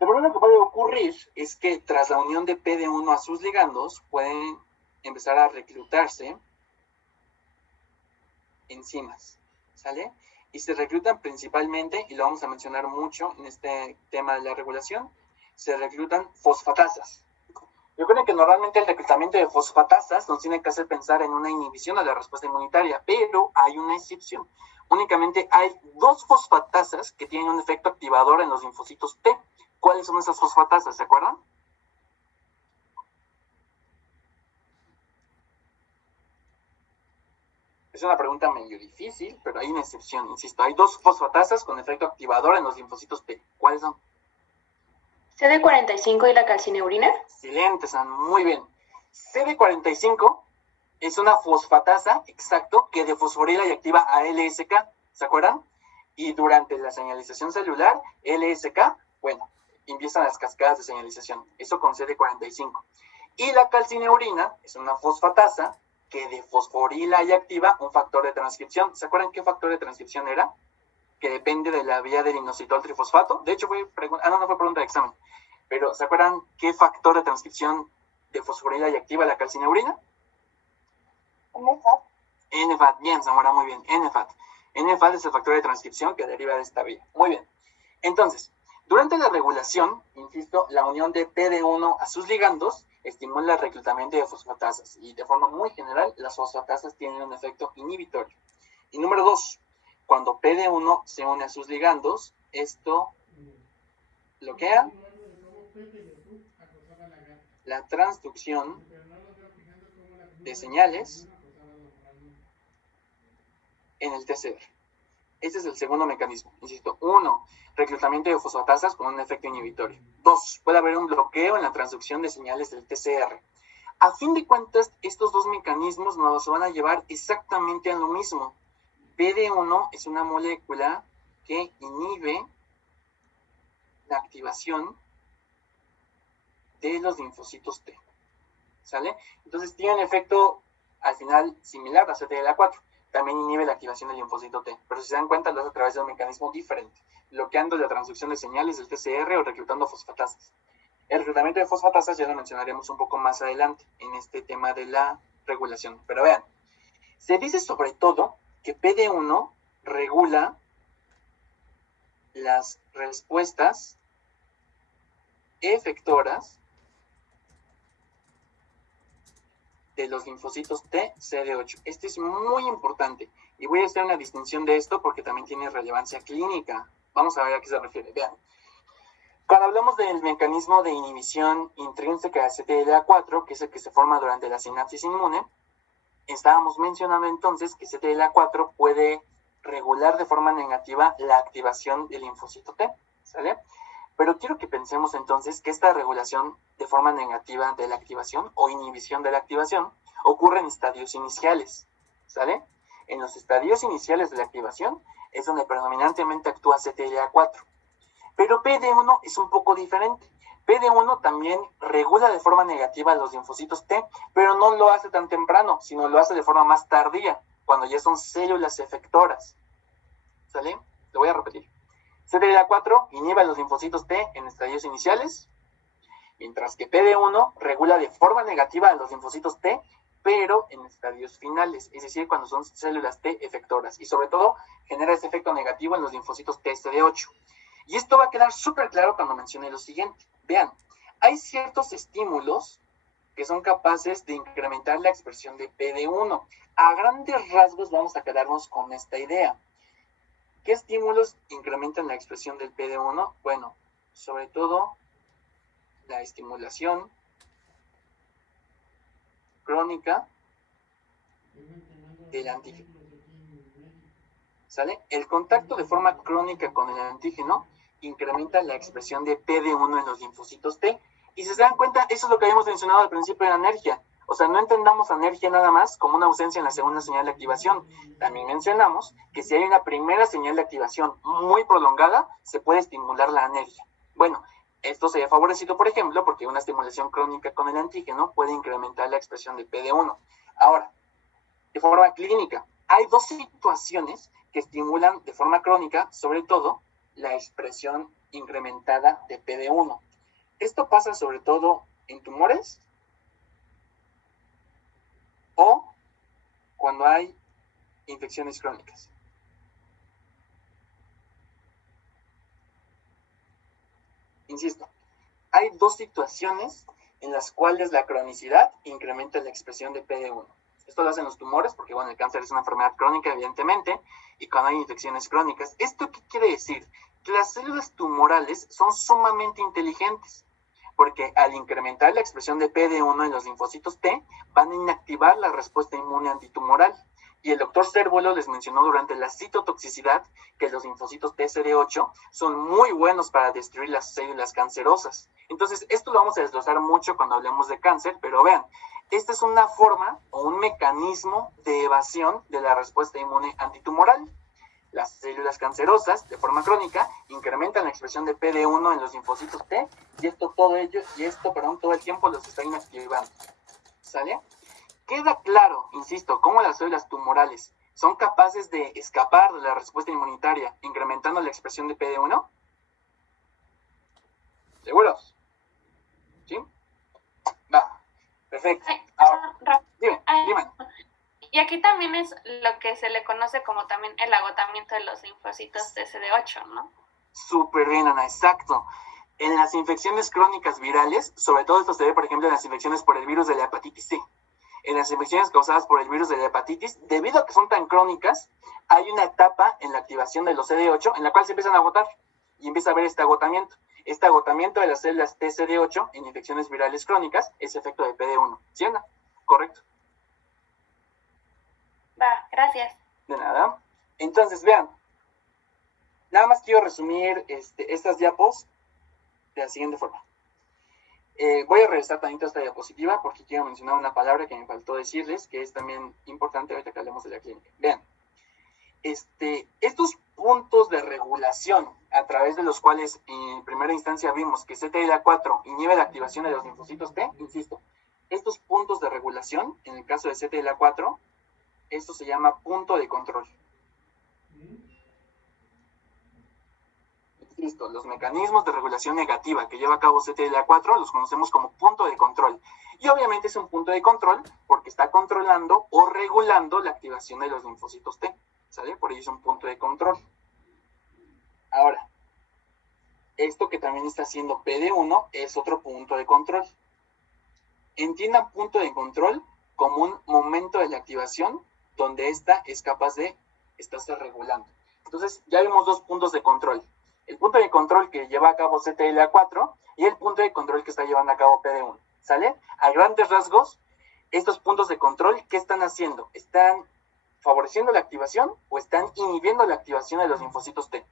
lo primero que puede ocurrir es que tras la unión de PD1 a sus ligandos pueden empezar a reclutarse enzimas, ¿sale? Y se reclutan principalmente, y lo vamos a mencionar mucho en este tema de la regulación, se reclutan fosfatasas. Recuerden que normalmente el reclutamiento de fosfatasas nos tiene que hacer pensar en una inhibición a la respuesta inmunitaria, pero hay una excepción. Únicamente hay dos fosfatasas que tienen un efecto activador en los linfocitos T. ¿Cuáles son esas fosfatasas? ¿Se acuerdan? Es una pregunta medio difícil, pero hay una excepción, insisto. Hay dos fosfatasas con efecto activador en los linfocitos T. ¿Cuáles son? CD45 y la calcineurina. Excelente, San, muy bien. CD45 es una fosfatasa, exacto, que defosforila y activa a LSK, ¿se acuerdan? Y durante la señalización celular, LSK, bueno, empiezan las cascadas de señalización. Eso con CD45. Y la calcineurina es una fosfatasa que defosforila y activa un factor de transcripción. ¿Se acuerdan qué factor de transcripción era? Que depende de la vía del inositol trifosfato. De hecho, no fue pregunta de examen. Pero, ¿se acuerdan qué factor de transcripción defosforila y activa la calcineurina? NFAT. NFAT, bien, Zamora, muy bien. NFAT. NFAT es el factor de transcripción que deriva de esta vía. Muy bien. Entonces, durante la regulación, insisto, la unión de PD1 a sus ligandos estimula el reclutamiento de fosfatasas. Y de forma muy general, las fosfatasas tienen un efecto inhibitorio. Y número 2, cuando PD1 se une a sus ligandos, esto bloquea la transducción de señales en el TCR. Este es el segundo mecanismo. Insisto, 1, reclutamiento de fosfatasas con un efecto inhibitorio. 2, puede haber un bloqueo en la transducción de señales del TCR. A fin de cuentas, estos dos mecanismos nos van a llevar exactamente a lo mismo. PD1 es una molécula que inhibe la activación de los linfocitos T. ¿Sale? Entonces tiene un efecto al final similar a CTLA4. También inhibe la activación del linfocito T. Pero si se dan cuenta, lo hace a través de un mecanismo diferente, bloqueando la transducción de señales del TCR o reclutando fosfatasas. El reclutamiento de fosfatasas ya lo mencionaremos un poco más adelante en este tema de la regulación. Pero vean, se dice sobre todo que PD1 regula las respuestas efectoras de los linfocitos T CD8. Este es muy importante y voy a hacer una distinción de esto porque también tiene relevancia clínica. Vamos a ver a qué se refiere. Vean, cuando hablamos del mecanismo de inhibición intrínseca de CTLA4, que es el que se forma durante la sinapsis inmune, estábamos mencionando entonces que CTLA4 puede regular de forma negativa la activación del linfocito T, ¿sale? Pero quiero que pensemos entonces que esta regulación de forma negativa de la activación o inhibición de la activación ocurre en estadios iniciales, ¿sale? En los estadios iniciales de la activación es donde predominantemente actúa CTLA4. Pero PD1 es un poco diferente. PD1 también regula de forma negativa los linfocitos T, pero no lo hace tan temprano, sino lo hace de forma más tardía, cuando ya son células efectoras. ¿Sale? Lo voy a repetir. CTLA4 inhibe los linfocitos T en estadios iniciales, mientras que PD1 regula de forma negativa a los linfocitos T, pero en estadios finales, es decir, cuando son células T efectoras, y sobre todo genera ese efecto negativo en los linfocitos T CD8. Y esto va a quedar súper claro cuando mencione lo siguiente. Vean, hay ciertos estímulos que son capaces de incrementar la expresión de PD1. A grandes rasgos vamos a quedarnos con esta idea. ¿Qué estímulos incrementan la expresión del PD1? Bueno, sobre todo la estimulación crónica del antígeno. ¿Sale? El contacto de forma crónica con el antígeno incrementa la expresión de PD1 en los linfocitos T. Y si se dan cuenta, eso es lo que habíamos mencionado al principio de la anergia. O sea, no entendamos anergia nada más como una ausencia en la segunda señal de activación. También mencionamos que si hay una primera señal de activación muy prolongada, se puede estimular la anergia. Bueno, esto se ha favorecido, por ejemplo, porque una estimulación crónica con el antígeno puede incrementar la expresión de PD1. Ahora, de forma clínica, hay dos situaciones que estimulan de forma crónica, sobre todo, la expresión incrementada de PD1. Esto pasa sobre todo en tumores o cuando hay infecciones crónicas. Insisto, hay dos situaciones en las cuales la cronicidad incrementa la expresión de PD1. Esto lo hacen los tumores, porque bueno, el cáncer es una enfermedad crónica, evidentemente, y cuando hay infecciones crónicas. ¿Esto qué quiere decir? Que las células tumorales son sumamente inteligentes, porque al incrementar la expresión de PD1 en los linfocitos T, van a inactivar la respuesta inmune antitumoral. Y el doctor Cérvulo les mencionó durante la citotoxicidad que los linfocitos TCD8 son muy buenos para destruir las células cancerosas. Entonces, esto lo vamos a desglosar mucho cuando hablemos de cáncer, pero vean, esta es una forma o un mecanismo de evasión de la respuesta inmune antitumoral. Las células cancerosas, de forma crónica, incrementan la expresión de PD1 en los linfocitos T, y todo el tiempo los está inactivando. ¿Sale? Queda claro, insisto, cómo las células tumorales son capaces de escapar de la respuesta inmunitaria, incrementando la expresión de PD1. ¿Seguros? ¿Sí? Va, perfecto. Ahora, dime. Y aquí también es lo que se le conoce como también el agotamiento de los linfocitos de CD8, ¿no? Súper bien, Ana, exacto. En las infecciones crónicas virales, sobre todo esto se ve, por ejemplo, en las infecciones por el virus de la hepatitis C. En las infecciones causadas por el virus de la hepatitis, debido a que son tan crónicas, hay una etapa en la activación de los CD8 en la cual se empiezan a agotar y empieza a haber este agotamiento. Este agotamiento de las células TCD8 en infecciones virales crónicas es efecto de PD1. ¿Sí, Ana? Correcto. Va, gracias. De nada. Entonces, vean. Nada más quiero resumir estas diapos de la siguiente forma. Voy a regresar tantito a esta diapositiva porque quiero mencionar una palabra que me faltó decirles, que es también importante ahorita que hablemos de la clínica. Vean. Estos puntos de regulación a través de los cuales en primera instancia vimos que CTLA4 inhibe la activación de los linfocitos T, insisto, estos puntos de regulación, en el caso de CTLA4, esto se llama punto de control. Insisto, los mecanismos de regulación negativa que lleva a cabo CTLA4 los conocemos como punto de control. Y obviamente es un punto de control porque está controlando o regulando la activación de los linfocitos T. ¿Sale? Por ello es un punto de control. Ahora, esto que también está haciendo PD1 es otro punto de control. Entiendan punto de control como un momento de la activación donde ésta es capaz de estarse regulando. Entonces, ya vimos dos puntos de control. El punto de control que lleva a cabo CTLA4 y el punto de control que está llevando a cabo PD1. ¿Sale? A grandes rasgos, estos puntos de control, ¿qué están haciendo? ¿Están favoreciendo la activación o están inhibiendo la activación de los linfocitos T?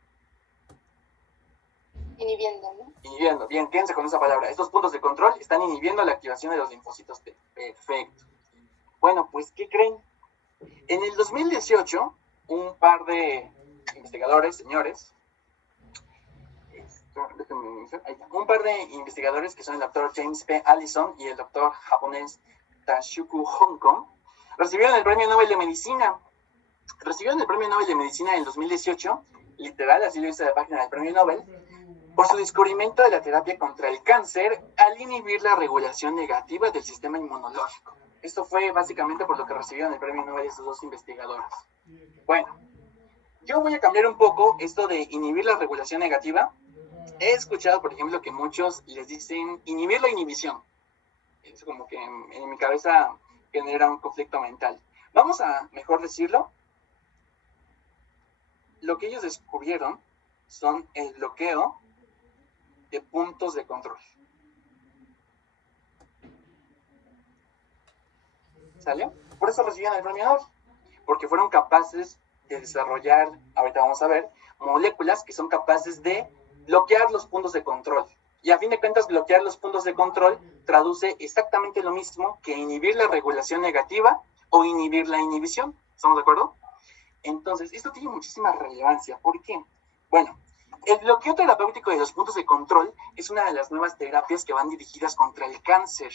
Inhibiendo, ¿no? Inhibiendo. Bien, quédense con esa palabra. Estos puntos de control están inhibiendo la activación de los linfocitos T. Perfecto. Bueno, pues, ¿qué creen? En el 2018, un par de investigadores, señores, un par de investigadores que son el doctor James P. Allison y el doctor japonés Tashuku Honko, recibieron el Premio Nobel de Medicina. Recibieron el Premio Nobel de Medicina en el 2018, literal, así lo dice la página del Premio Nobel, por su descubrimiento de la terapia contra el cáncer al inhibir la regulación negativa del sistema inmunológico. Esto fue básicamente por lo que recibieron el Premio Nobel estos dos investigadores. Bueno, yo voy a cambiar un poco esto de inhibir la regulación negativa. He escuchado, por ejemplo, que muchos les dicen inhibir la inhibición. Es como que en mi cabeza genera un conflicto mental. Vamos a mejor decirlo. Lo que ellos descubrieron son el bloqueo de puntos de control. ¿Sale? Por eso recibieron el premio Nobel, porque fueron capaces de desarrollar, ahorita vamos a ver, moléculas que son capaces de bloquear los puntos de control. Y a fin de cuentas, bloquear los puntos de control traduce exactamente lo mismo que inhibir la regulación negativa o inhibir la inhibición. ¿Estamos de acuerdo? Entonces, esto tiene muchísima relevancia. ¿Por qué? Bueno, el bloqueo terapéutico de los puntos de control es una de las nuevas terapias que van dirigidas contra el cáncer,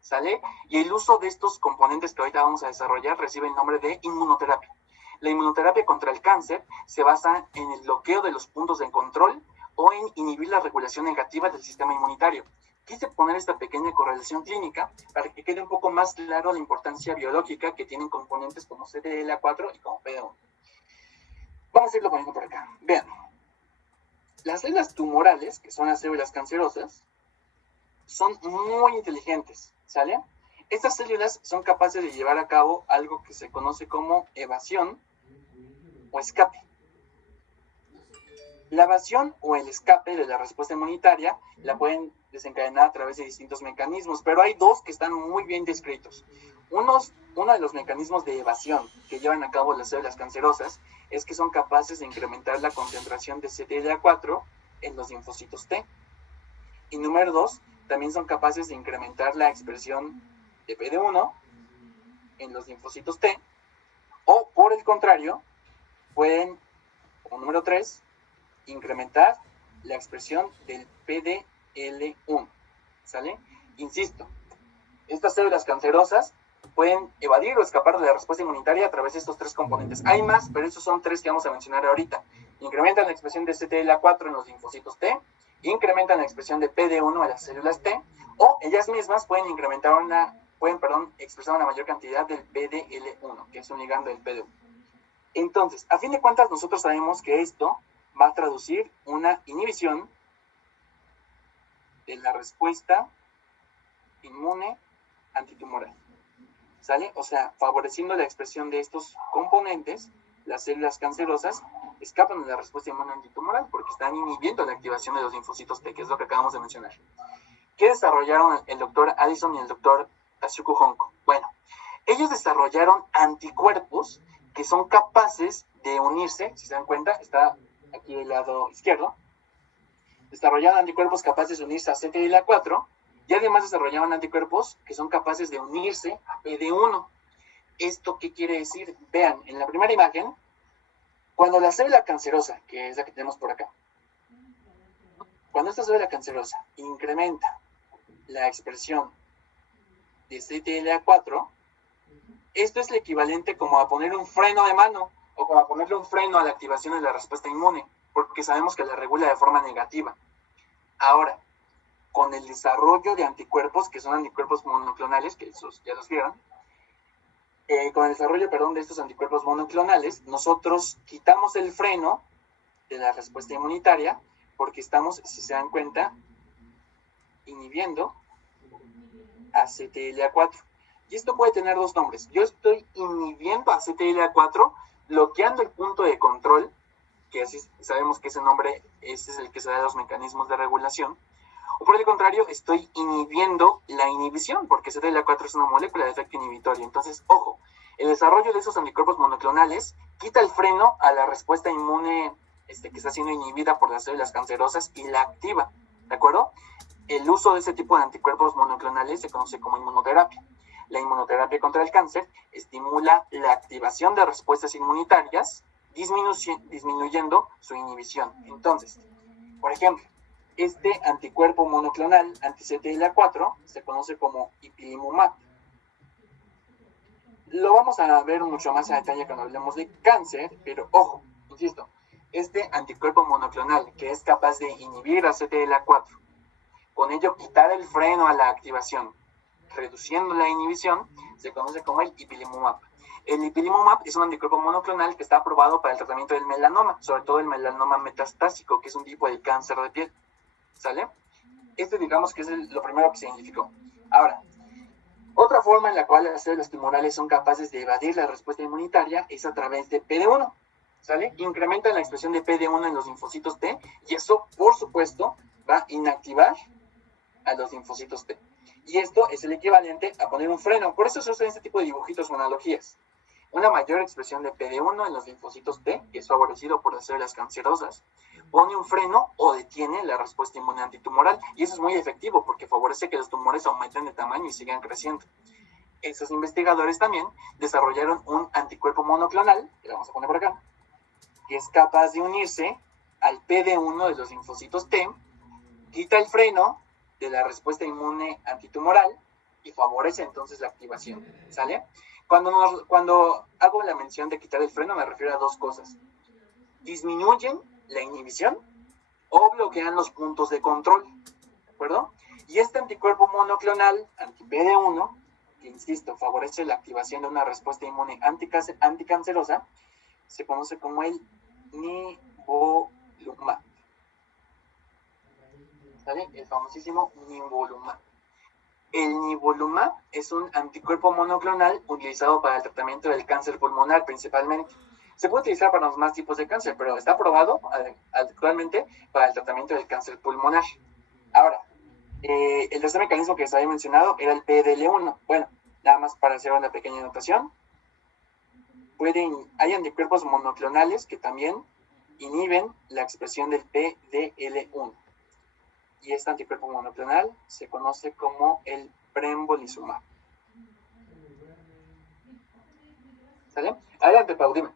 ¿sale? Y el uso de estos componentes que ahorita vamos a desarrollar recibe el nombre de inmunoterapia. La inmunoterapia contra el cáncer se basa en el bloqueo de los puntos de control o en inhibir la regulación negativa del sistema inmunitario. Quise poner esta pequeña correlación clínica para que quede un poco más claro la importancia biológica que tienen componentes como CTLA4 y como PD1. Vamos a irlo poniendo por acá. Vean, las células tumorales, que son las células cancerosas, son muy inteligentes, ¿sale? Estas células son capaces de llevar a cabo algo que se conoce como evasión o escape. La evasión o el escape de la respuesta inmunitaria la pueden desencadenar a través de distintos mecanismos, pero hay dos que están muy bien descritos. Uno de los mecanismos de evasión que llevan a cabo las células cancerosas es que son capaces de incrementar la concentración de CTLA4 en los linfocitos T. Y número dos, también son capaces de incrementar la expresión de PD1 en los linfocitos T, o por el contrario, pueden Como número 3, incrementar la expresión del PDL1. ¿Sale? Insisto, estas células cancerosas pueden evadir o escapar de la respuesta inmunitaria a través de estos 3 componentes. Hay más, pero estos son 3 que vamos a mencionar ahorita. Incrementan la expresión de CTLA4 en los linfocitos T, incrementan la expresión de PD1 a las células T, o ellas mismas pueden expresar una mayor cantidad del PDL1, que es un ligando del PD1. Entonces, a fin de cuentas, nosotros sabemos que esto va a traducir una inhibición de la respuesta inmune antitumoral. ¿Sale? O sea, favoreciendo la expresión de estos componentes, las células cancerosas escapan de la respuesta inmune antitumoral porque están inhibiendo la activación de los linfocitos T, que es lo que acabamos de mencionar. ¿Qué desarrollaron el doctor Addison y el doctor Tasuku Honko? Bueno, ellos desarrollaron anticuerpos que son capaces de unirse, si se dan cuenta, está aquí del lado izquierdo, desarrollaron anticuerpos capaces de unirse a CTLA4 y además desarrollaron anticuerpos que son capaces de unirse a PD1. ¿Esto qué quiere decir? Vean, en la primera imagen, cuando la célula cancerosa, que es la que tenemos por acá, cuando esta célula cancerosa incrementa la expresión de CTLA4, esto es el equivalente como a poner un freno de mano o como a ponerle un freno a la activación de la respuesta inmune, porque sabemos que la regula de forma negativa. Ahora, con el desarrollo de anticuerpos, que son anticuerpos monoclonales, que esos ya los vieron, con el desarrollo, de estos anticuerpos monoclonales, nosotros quitamos el freno de la respuesta inmunitaria porque estamos, si se dan cuenta, inhibiendo a CTLA4. Y esto puede tener 2 nombres. Yo estoy inhibiendo a CTLA4, bloqueando el punto de control, que así sabemos que ese nombre ese es el que se da a los mecanismos de regulación. O por el contrario, estoy inhibiendo la inhibición, porque CTLA4 es una molécula de efecto inhibitorio. Entonces, ojo, el desarrollo de esos anticuerpos monoclonales quita el freno a la respuesta inmune que está siendo inhibida por las células cancerosas y la activa, ¿de acuerdo? El uso de ese tipo de anticuerpos monoclonales se conoce como inmunoterapia. La inmunoterapia contra el cáncer estimula la activación de respuestas inmunitarias, disminuyendo su inhibición. Entonces, por ejemplo, este anticuerpo monoclonal anti-CTLA4 se conoce como ipilimumab. Lo vamos a ver mucho más a detalle cuando hablemos de cáncer, pero ojo, insisto, este anticuerpo monoclonal que es capaz de inhibir a CTLA4, con ello quitar el freno a la activación, reduciendo la inhibición, se conoce como el ipilimumab. El ipilimumab es un anticuerpo monoclonal que está aprobado para el tratamiento del melanoma, sobre todo el melanoma metastásico, que es un tipo de cáncer de piel. ¿Sale? Digamos que es lo primero que se identificó. Ahora, otra forma en la cual las células tumorales son capaces de evadir la respuesta inmunitaria es a través de PD1. ¿Sale? Incrementan la expresión de PD1 en los linfocitos T y eso, por supuesto, va a inactivar a los linfocitos T. Y esto es el equivalente a poner un freno. Por eso se usan este tipo de dibujitos o analogías. Una mayor expresión de PD1 en los linfocitos T, que es favorecido por las células cancerosas, pone un freno o detiene la respuesta inmune antitumoral. Y eso es muy efectivo porque favorece que los tumores aumenten de tamaño y sigan creciendo. Esos investigadores también desarrollaron un anticuerpo monoclonal, que lo vamos a poner por acá, que es capaz de unirse al PD1 de los linfocitos T, quita el freno de la respuesta inmune antitumoral y favorece entonces la activación. ¿Sale? Cuando hago la mención de quitar el freno me refiero a 2 cosas. Disminuyen la inhibición o bloquean los puntos de control. ¿De acuerdo? Y este anticuerpo monoclonal anti-PD1, que insisto, favorece la activación de una respuesta inmune anticancerosa, se conoce como el nivolumab. ¿Sale? El famosísimo nivolumab. El nivolumab es un anticuerpo monoclonal utilizado para el tratamiento del cáncer pulmonar principalmente. Se puede utilizar para los demás tipos de cáncer, pero está aprobado actualmente para el tratamiento del cáncer pulmonar. Ahora, el tercer mecanismo que les había mencionado era el PDL1. Bueno, nada más para hacer una pequeña anotación. Hay anticuerpos monoclonales que también inhiben la expresión del PDL1. Y este anticuerpo monoclonal se conoce como el pembrolizumab. ¿Sale? Adelante, Pau, dime.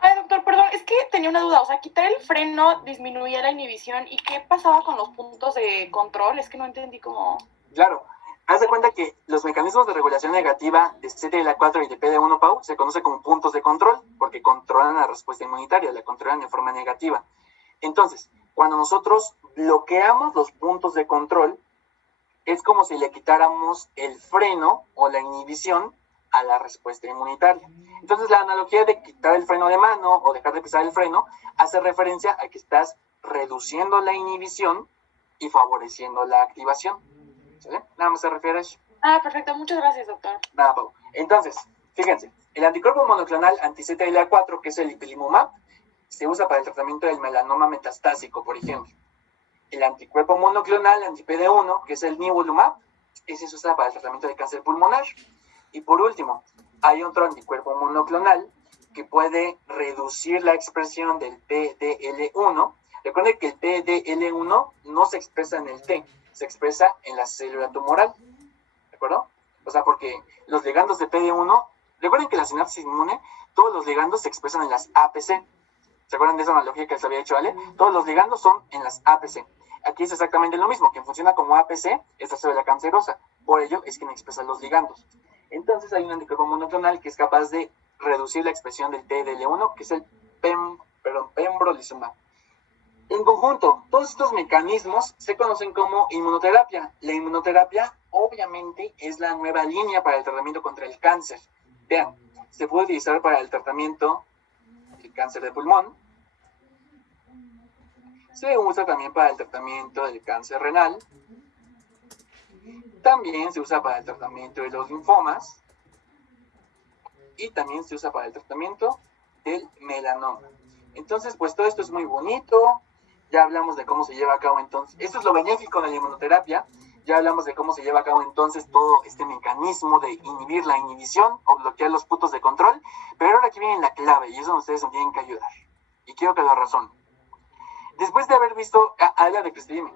Ay, doctor, perdón, es que tenía una duda, o sea, quitar el freno disminuía la inhibición, ¿y qué pasaba con los puntos de control? Es que no entendí cómo... Claro, haz de cuenta que los mecanismos de regulación negativa de CTLA4 y de PD1, Pau, se conocen como puntos de control, porque controlan la respuesta inmunitaria, la controlan de forma negativa. Entonces, cuando nosotros bloqueamos los puntos de control, es como si le quitáramos el freno o la inhibición a la respuesta inmunitaria. Entonces, la analogía de quitar el freno de mano o dejar de pisar el freno hace referencia a que estás reduciendo la inhibición y favoreciendo la activación. ¿Sale? Nada más se refiere a eso. Ah, perfecto, muchas gracias, doctor. Nada, Pau. Entonces, fíjense, el anticuerpo monoclonal anti-CTLA4, que es el ipilimumab, se usa para el tratamiento del melanoma metastásico, por ejemplo. El anticuerpo monoclonal anti-PD1, que es el nivolumab, ese se usa para el tratamiento de cáncer pulmonar. Y por último, hay otro anticuerpo monoclonal que puede reducir la expresión del PDL1. Recuerden que el PDL1 no se expresa en el T, se expresa en la célula tumoral. ¿De acuerdo? O sea, porque los ligandos de PD1, recuerden que en la sinapsis inmune, todos los ligandos se expresan en las APC. ¿Se acuerdan de esa analogía que les había dicho Ale? Todos los ligandos son en las APC. Aquí es exactamente lo mismo. Quien funciona como APC es la célula cancerosa. Por ello es quien expresa los ligandos. Entonces hay un anticuerpo monoclonal que es capaz de reducir la expresión del PDL1, que es el pembrolizumab. En conjunto, todos estos mecanismos se conocen como inmunoterapia. La inmunoterapia, obviamente, es la nueva línea para el tratamiento contra el cáncer. Vean, se puede utilizar para el tratamiento del cáncer de pulmón. Se usa también para el tratamiento del cáncer renal. También se usa para el tratamiento de los linfomas y también se usa para el tratamiento del melanoma. Entonces, pues todo esto es muy bonito. Ya hablamos de cómo se lleva a cabo entonces. Esto es lo benéfico de la inmunoterapia. Ya hablamos de cómo se lleva a cabo entonces todo este mecanismo de inhibir la inhibición o bloquear los puntos de control. Pero ahora aquí viene la clave y es donde ustedes me tienen que ayudar. Y quiero que lo razonen. Después de haber visto a la de Cristina.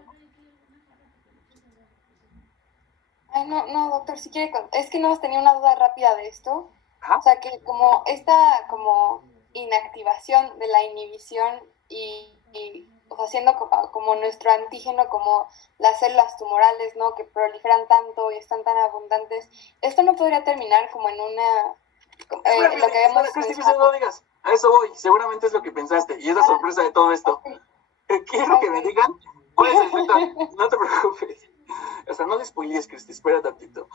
Ay, no, doctor, si quiere, es que no tenía una duda rápida de esto. Ajá. O sea, que como esta como inactivación de la inhibición y o sea, siendo como nuestro antígeno, como las células tumorales, ¿no? Que proliferan tanto y están tan abundantes, ¿esto no podría terminar como en una... lo que vemos... No digas, a eso voy, seguramente es lo que pensaste, y es la sorpresa de todo esto. Quiero que me digan cuál es el efecto... No te preocupes. O sea, no les spoilees, Cristi, espera tantito.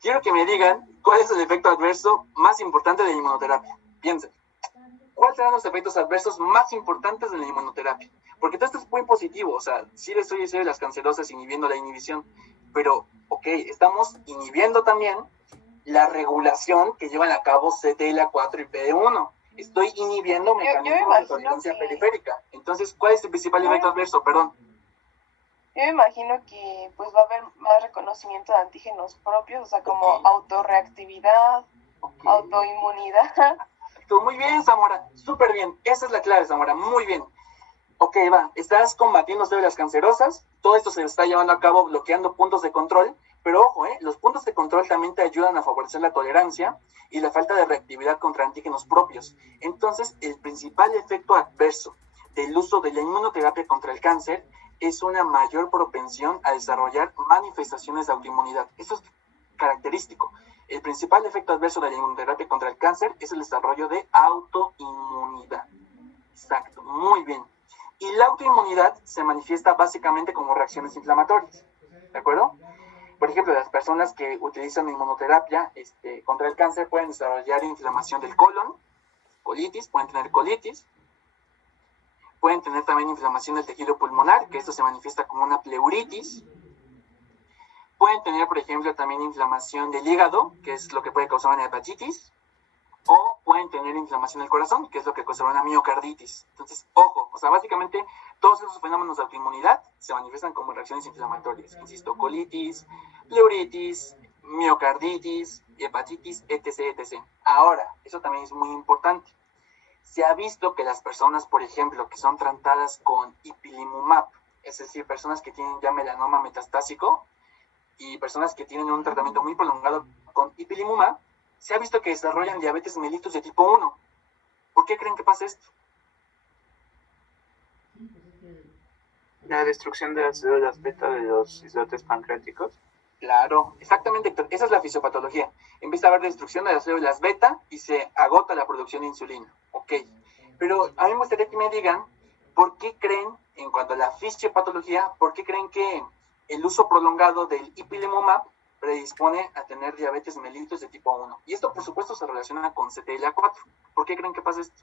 Quiero que me digan cuál es el efecto adverso más importante de la inmunoterapia. Piensen. ¿Cuáles serán los efectos adversos más importantes de la inmunoterapia? Porque todo esto es muy positivo. O sea, sí le estoy diciendo las cancerosas inhibiendo la inhibición. Pero, ok, estamos inhibiendo también la regulación que llevan a cabo CTLA4 y PD1. Estoy inhibiendo mecanismos de tolerancia periférica. Entonces, ¿cuál es el principal efecto adverso? Perdón. Yo me imagino que pues va a haber más reconocimiento de antígenos propios, o sea, como autorreactividad, autoinmunidad. Muy bien, Zamora, súper bien. Esa es la clave, Zamora, muy bien. Ok, va, estás combatiendo células cancerosas, todo esto se está llevando a cabo bloqueando puntos de control, pero ojo, los puntos de control también te ayudan a favorecer la tolerancia y la falta de reactividad contra antígenos propios. Entonces, el principal efecto adverso del uso de la inmunoterapia contra el cáncer es una mayor propensión a desarrollar manifestaciones de autoinmunidad. Eso es característico. El principal efecto adverso de la inmunoterapia contra el cáncer es el desarrollo de autoinmunidad. Exacto, muy bien. Y la autoinmunidad se manifiesta básicamente como reacciones inflamatorias. ¿De acuerdo? Por ejemplo, las personas que utilizan inmunoterapia contra el cáncer pueden desarrollar inflamación del colon, colitis, pueden tener colitis. Pueden tener también inflamación del tejido pulmonar, que esto se manifiesta como una pleuritis. Pueden tener, por ejemplo, también inflamación del hígado, que es lo que puede causar una hepatitis. O pueden tener inflamación del corazón, que es lo que causa una miocarditis. Entonces, ojo, o sea, básicamente todos esos fenómenos de autoinmunidad se manifiestan como reacciones inflamatorias. Insisto, colitis, pleuritis, miocarditis, hepatitis, etc., etc. Ahora, eso también es muy importante. Se ha visto que las personas, por ejemplo, que son tratadas con ipilimumab, es decir, personas que tienen ya melanoma metastásico y personas que tienen un tratamiento muy prolongado con ipilimumab, se ha visto que desarrollan diabetes mellitus de tipo 1. ¿Por qué creen que pasa esto? La destrucción de las células beta de los islotes pancreáticos. Claro, exactamente, Héctor. Esa es la fisiopatología. Empieza a haber destrucción de las células beta y se agota la producción de insulina. Ok. Pero a mí me gustaría que me digan por qué creen, en cuanto a la fisiopatología, por qué creen que el uso prolongado del ipilimumab predispone a tener diabetes mellitus de tipo 1. Y esto, por supuesto, se relaciona con CTLA4. ¿Por qué creen que pasa esto?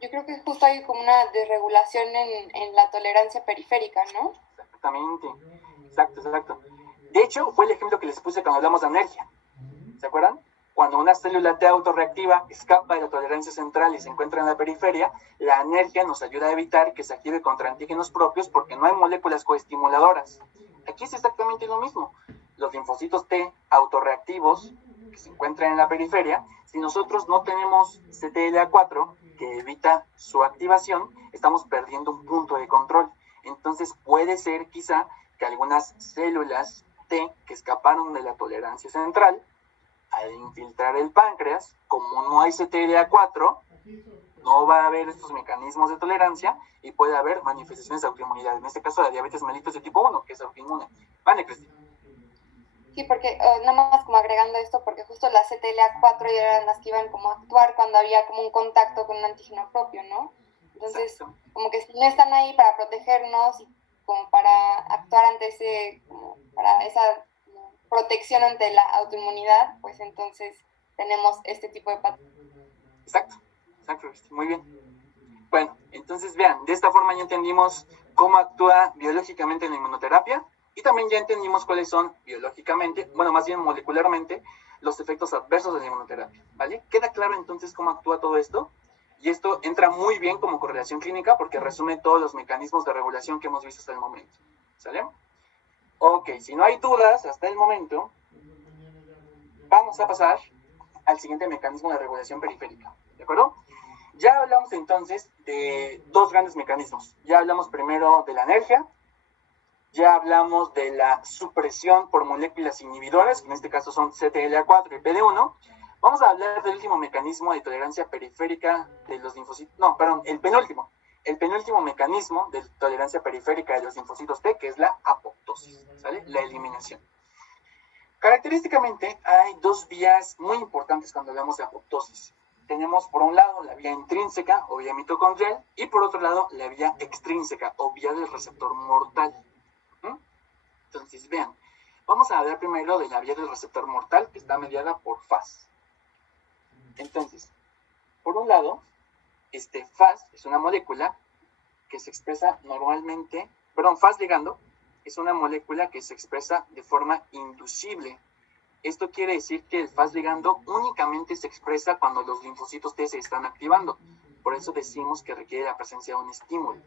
Yo creo que justo hay como una desregulación en la tolerancia periférica, ¿no? Exactamente. Exacto. De hecho, fue el ejemplo que les puse cuando hablamos de anergia. ¿Se acuerdan? Cuando una célula T autorreactiva escapa de la tolerancia central y se encuentra en la periferia, la anergia nos ayuda a evitar que se active contra antígenos propios porque no hay moléculas coestimuladoras. Aquí es exactamente lo mismo. Los linfocitos T autorreactivos que se encuentran en la periferia, si nosotros no tenemos CTLA4 que evita su activación, estamos perdiendo un punto de control. Entonces puede ser quizá que algunas células T que escaparon de la tolerancia central, al infiltrar el páncreas, como no hay CTLA4, no va a haber estos mecanismos de tolerancia y puede haber manifestaciones de autoinmunidad. En este caso, la diabetes mellitus de tipo 1, que es autoinmune. ¿Vale, Cristina? Sí, porque nada más como agregando esto, porque justo las CTLA4 ya eran las que iban como a actuar cuando había como un contacto con un antígeno propio, ¿no? Entonces, Exacto. como que si no están ahí para protegernos y como para actuar ante para esa protección ante la autoinmunidad, pues entonces tenemos este tipo de patologías. Exacto, muy bien. Bueno, entonces vean, de esta forma ya entendimos cómo actúa biológicamente la inmunoterapia y también ya entendimos cuáles son biológicamente, bueno, más bien molecularmente, los efectos adversos de la inmunoterapia, ¿vale? ¿Queda claro entonces cómo actúa todo esto? Y esto entra muy bien como correlación clínica porque resume todos los mecanismos de regulación que hemos visto hasta el momento, ¿sale? Ok, si no hay dudas hasta el momento, vamos a pasar al siguiente mecanismo de regulación periférica, ¿de acuerdo? Ya hablamos entonces de dos grandes mecanismos. Ya hablamos primero de la anergia, ya hablamos de la supresión por moléculas inhibidoras, que en este caso son CTLA4 y PD1. Vamos a hablar del último mecanismo de tolerancia periférica de los linfocitos, no, perdón, el penúltimo mecanismo de tolerancia periférica de los linfocitos T, que es la apoptosis, ¿sale? La eliminación. Característicamente hay dos vías muy importantes cuando hablamos de apoptosis. Tenemos por un lado la vía intrínseca o vía mitocondrial y por otro lado la vía extrínseca o vía del receptor mortal. Entonces vean, vamos a hablar primero de la vía del receptor mortal que está mediada por FAS. Entonces, por un lado, FAS es una molécula que se expresa normalmente, FAS ligando es una molécula que se expresa de forma inducible. Esto quiere decir que el FAS ligando únicamente se expresa cuando los linfocitos T se están activando. Por eso decimos que requiere la presencia de un estímulo.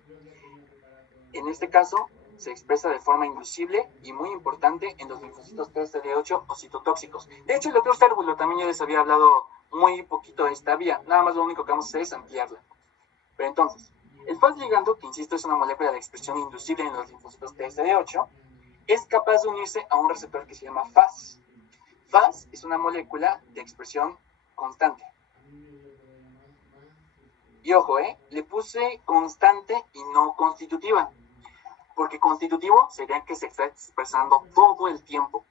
En este caso, se expresa de forma inducible y muy importante en los linfocitos T CD8 o citotóxicos. De hecho, el doctor Cérvulo también ya les había hablado muy poquito de esta vía. Nada más lo único que vamos a hacer es ampliarla. Pero entonces, el FAS ligando, que insisto es una molécula de expresión inducible en los linfocitos T CD8, es capaz de unirse a un receptor que se llama FAS. FAS es una molécula de expresión constante. Y ojo, le puse constante y no constitutiva. Porque constitutivo sería que se está expresando todo el tiempo.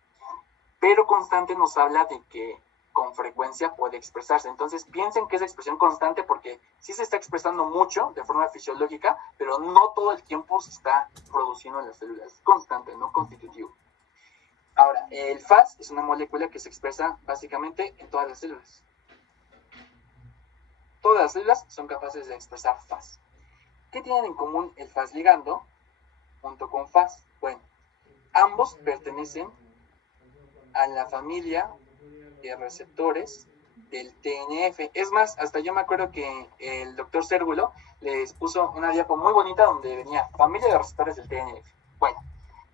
Pero constante nos habla de que con frecuencia puede expresarse. Entonces piensen que es expresión constante porque sí se está expresando mucho de forma fisiológica, pero no todo el tiempo se está produciendo en las células. Es constante, no constitutivo. Ahora, el FAS es una molécula que se expresa básicamente en todas las células. Todas las células son capaces de expresar FAS. ¿Qué tienen en común el FAS ligando junto con FAS? Bueno, ambos pertenecen a la familia de receptores del TNF. Es más, hasta yo me acuerdo que el doctor Cérvulo les puso una diapo muy bonita donde venía familia de receptores del TNF. Bueno,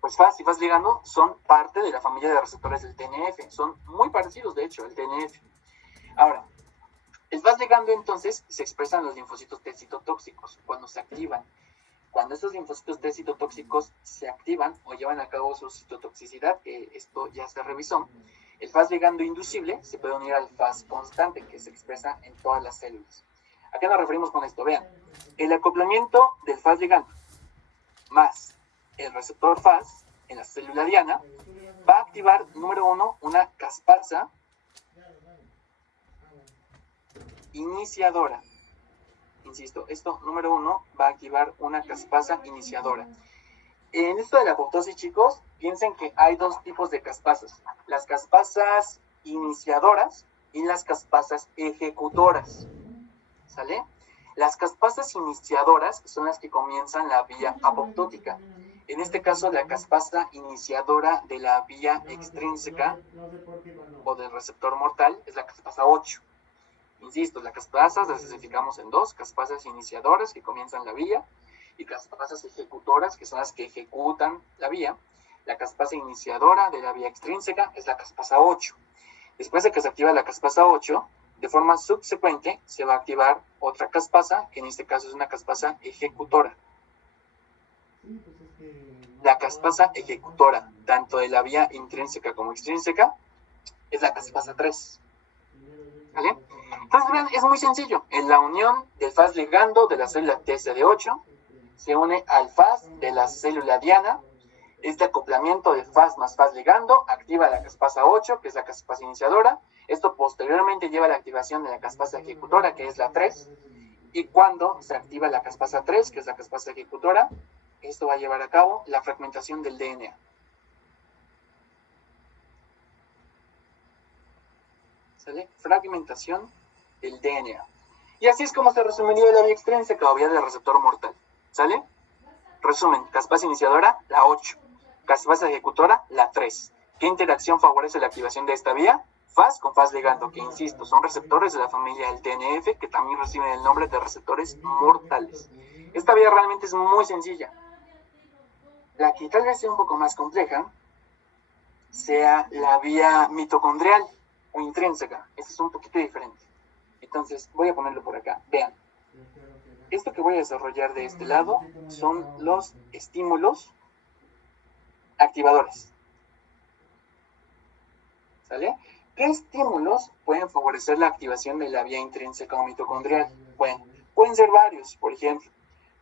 pues FAS y FAS ligando son parte de la familia de receptores del TNF. Son muy parecidos, de hecho, al TNF. Ahora, el FAS ligando entonces se expresan en los linfocitos T citotóxicos cuando se activan. Cuando estos linfocitos T citotóxicos se activan o llevan a cabo su citotoxicidad, que esto ya se revisó, el Fas ligando inducible se puede unir al Fas constante que se expresa en todas las células. ¿A qué nos referimos con esto? Vean, el acoplamiento del Fas ligando más el receptor Fas en la célula diana va a activar, número 1, una caspasa iniciadora. Insisto, esto, número 1, va a activar una caspasa iniciadora. En esto de la apoptosis, chicos, piensen que hay dos tipos de caspasas. Las caspasas iniciadoras y las caspasas ejecutoras. ¿Sale? Las caspasas iniciadoras son las que comienzan la vía apoptótica. En este caso, la caspasa iniciadora de la vía extrínseca o del receptor mortal es la caspasa 8. Insisto, las caspasas las clasificamos en dos: caspasas iniciadoras que comienzan la vía y caspasas ejecutoras que son las que ejecutan la vía. La caspasa iniciadora de la vía extrínseca es la caspasa 8. Después de que se activa la caspasa 8, de forma subsecuente se va a activar otra caspasa, que en este caso es una caspasa ejecutora. La caspasa ejecutora, tanto de la vía intrínseca como extrínseca, es la caspasa 3. ¿Vale? Entonces, vean, es muy sencillo. En la unión del Fas ligando de la célula TCD8 se une al Fas de la célula diana. Este acoplamiento de Fas más Fas ligando activa la caspasa 8, que es la caspasa iniciadora. Esto posteriormente lleva a la activación de la caspasa ejecutora, que es la 3. Y cuando se activa la caspasa 3, que es la caspasa ejecutora, esto va a llevar a cabo la fragmentación del DNA. ¿Sale? Fragmentación del DNA. Y así es como se resumiría la vía extrínseca o vía del receptor mortal. ¿Sale? Resumen: caspasa iniciadora, la 8. Caspasa ejecutora, la 3. ¿Qué interacción favorece la activación de esta vía? Fas con Fas ligando, que insisto, son receptores de la familia del TNF, que también reciben el nombre de receptores mortales. Esta vía realmente es muy sencilla. La que tal vez sea un poco más compleja sea la vía mitocondrial o intrínseca. Esta es un poquito diferente. Entonces, voy a ponerlo por acá. Vean. Esto que voy a desarrollar de este lado son los estímulos activadores. ¿Sale? ¿Qué estímulos pueden favorecer la activación de la vía intrínseca o mitocondrial? Bueno, pueden ser varios. Por ejemplo,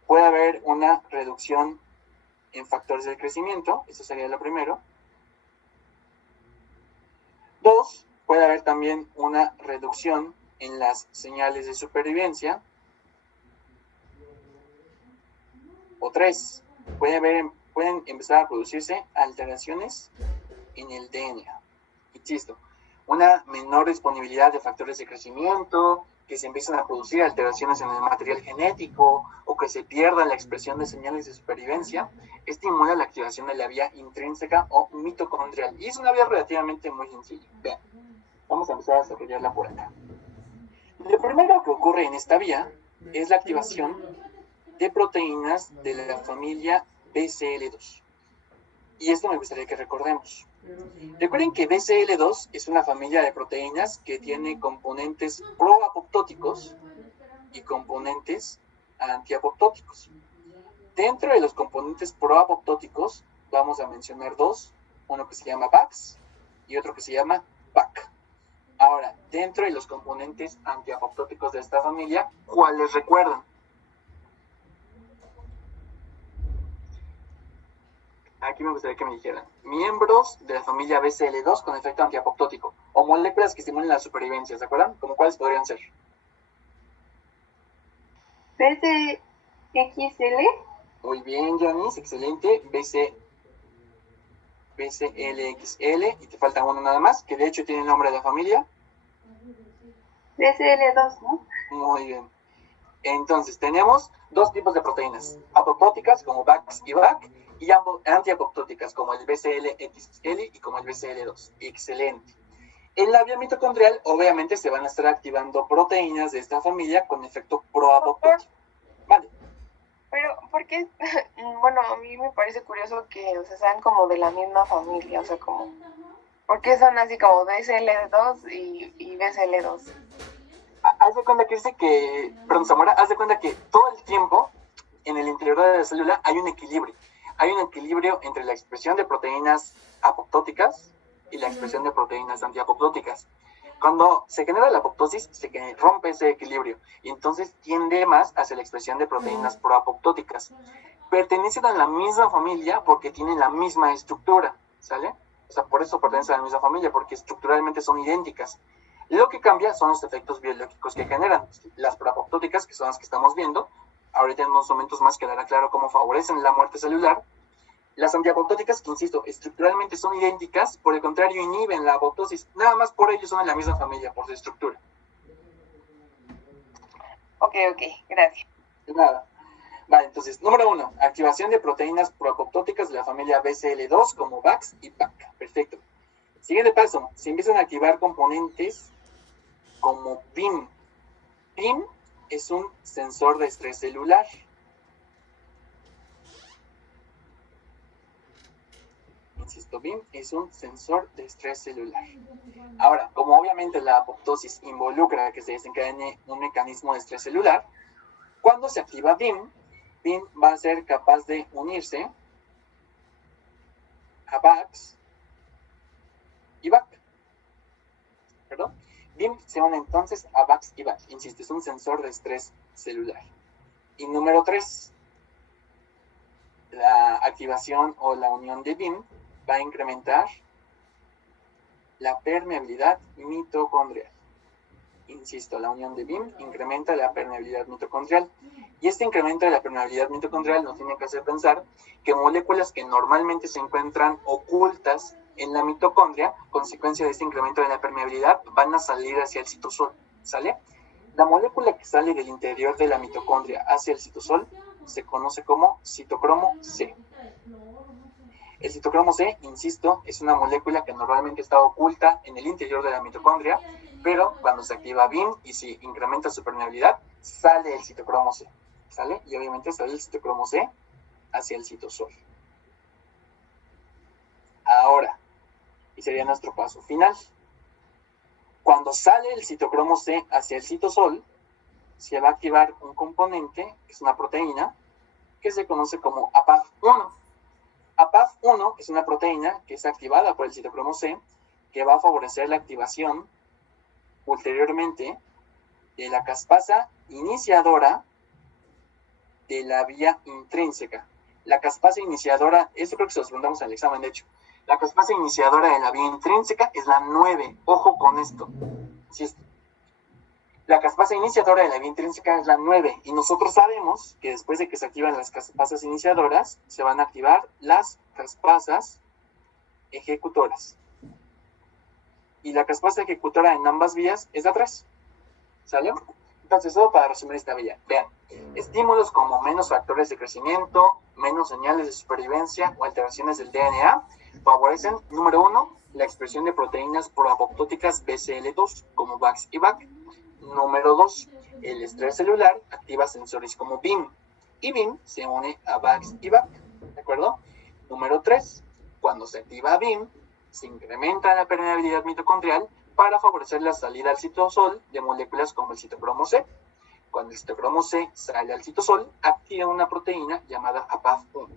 puede haber una reducción en factores del crecimiento. Eso sería lo primero. 2, puede haber también una reducción en las señales de supervivencia. O 3, pueden empezar a producirse alteraciones en el DNA. Insisto, una menor disponibilidad de factores de crecimiento, que se empiezan a producir alteraciones en el material genético o que se pierda la expresión de señales de supervivencia, estimula la activación de la vía intrínseca o mitocondrial. Y es una vía relativamente muy sencilla. Vean, vamos a empezar a desarrollarla por acá. Lo primero que ocurre en esta vía es la activación de proteínas de la familia BCL2. Y esto me gustaría que recordemos. Recuerden que BCL2 es una familia de proteínas que tiene componentes proapoptóticos y componentes antiapoptóticos. Dentro de los componentes proapoptóticos vamos a mencionar dos, uno que se llama VAX y otro que se llama VAC. Ahora, dentro de los componentes antiapoptóticos de esta familia, ¿cuáles recuerdan? Aquí me gustaría que me dijeran miembros de la familia BCL2 con efecto antiapoptótico o moléculas que estimulen la supervivencia, ¿se acuerdan? ¿Cómo cuáles podrían ser? BCXL. Muy bien, Janice, excelente. BCLXL, y te falta uno nada más, que de hecho tiene el nombre de la familia. BCL2, ¿no? Muy bien. Entonces, tenemos dos tipos de proteínas, apoptóticas como VAX y VAC, y antiapoptóticas como el BCLXL y como el BCL2. Excelente. En la vía mitocondrial, obviamente, se van a estar activando proteínas de esta familia con efecto proapoptótico. Vale. Pero, ¿por qué? Bueno, a mí me parece curioso que, o sea, sean como de la misma familia, o sea, como, ¿por qué son así como BCL2 y BCL2? Haz de cuenta que dice que, perdón, Zamora, haz de cuenta que todo el tiempo en el interior de la célula hay un equilibrio. Hay un equilibrio entre la expresión de proteínas apoptóticas y la expresión de proteínas antiapoptóticas. Cuando se genera la apoptosis, se rompe ese equilibrio y entonces tiende más hacia la expresión de proteínas proapoptóticas. Pertenecen a la misma familia porque tienen la misma estructura, ¿sale? O sea, por eso pertenecen a la misma familia, porque estructuralmente son idénticas. Lo que cambia son los efectos biológicos que generan. Las proapoptóticas, que son las que estamos viendo, ahorita en unos momentos más quedará claro cómo favorecen la muerte celular. Las antiapoptóticas, que insisto, estructuralmente son idénticas, por el contrario, inhiben la apoptosis. Nada más por ello son de la misma familia, por su estructura. Ok, gracias. De nada. Vale, entonces, número 1, activación de proteínas proapoptóticas de la familia BCL2 como VAX y PAC. Perfecto. Siguiente paso, se empiezan a activar componentes como BIM. BIM es un sensor de estrés celular. Insisto, BIM es un sensor de estrés celular. Ahora, como obviamente la apoptosis involucra que se desencadene un mecanismo de estrés celular, cuando se activa BIM, BIM va a ser capaz de unirse a VAX y VAC. ¿Perdón? BIM se une entonces a VAX y VAC. Insisto, es un sensor de estrés celular. Y número 3, la activación o la unión de BIM va a incrementar la permeabilidad mitocondrial. Insisto, la unión de BIM incrementa la permeabilidad mitocondrial. Y este incremento de la permeabilidad mitocondrial nos tiene que hacer pensar que moléculas que normalmente se encuentran ocultas en la mitocondria, consecuencia de este incremento de la permeabilidad, van a salir hacia el citosol, ¿sale? La molécula que sale del interior de la mitocondria hacia el citosol se conoce como citocromo C. El citocromo C, insisto, es una molécula que normalmente está oculta en el interior de la mitocondria, pero cuando se activa BIM y se incrementa su permeabilidad, sale el citocromo C, ¿sale? Y obviamente sale el citocromo C hacia el citosol. Ahora, y sería nuestro paso final. Cuando sale el citocromo C hacia el citosol, se va a activar un componente, que es una proteína, que se conoce como APAF1. APAF1 es una proteína que es activada por el citocromo C, que va a favorecer la activación ulteriormente de la caspasa iniciadora de la vía intrínseca. La caspasa iniciadora, esto creo que se los preguntamos en el examen, de hecho. La caspasa iniciadora de la vía intrínseca es la 9. Ojo con esto. La caspasa iniciadora de la vía intrínseca es la 9. Y nosotros sabemos que después de que se activan las caspasas iniciadoras, se van a activar las caspasas ejecutoras. Y la caspasa ejecutora en ambas vías es la 3. ¿Sale? Entonces, todo para resumir esta vía. Vean, estímulos como menos factores de crecimiento, menos señales de supervivencia o alteraciones del DNA favorecen, número 1, la expresión de proteínas proapoptóticas BCL2 como VAX y VAC. Número 2, el estrés celular activa sensores como BIM y BIM se une a VAX y VAC. ¿De acuerdo? Número 3, cuando se activa BIM, se incrementa la permeabilidad mitocondrial para favorecer la salida al citosol de moléculas como el citocromo C. Cuando el citocromo C sale al citosol, activa una proteína llamada APAF1.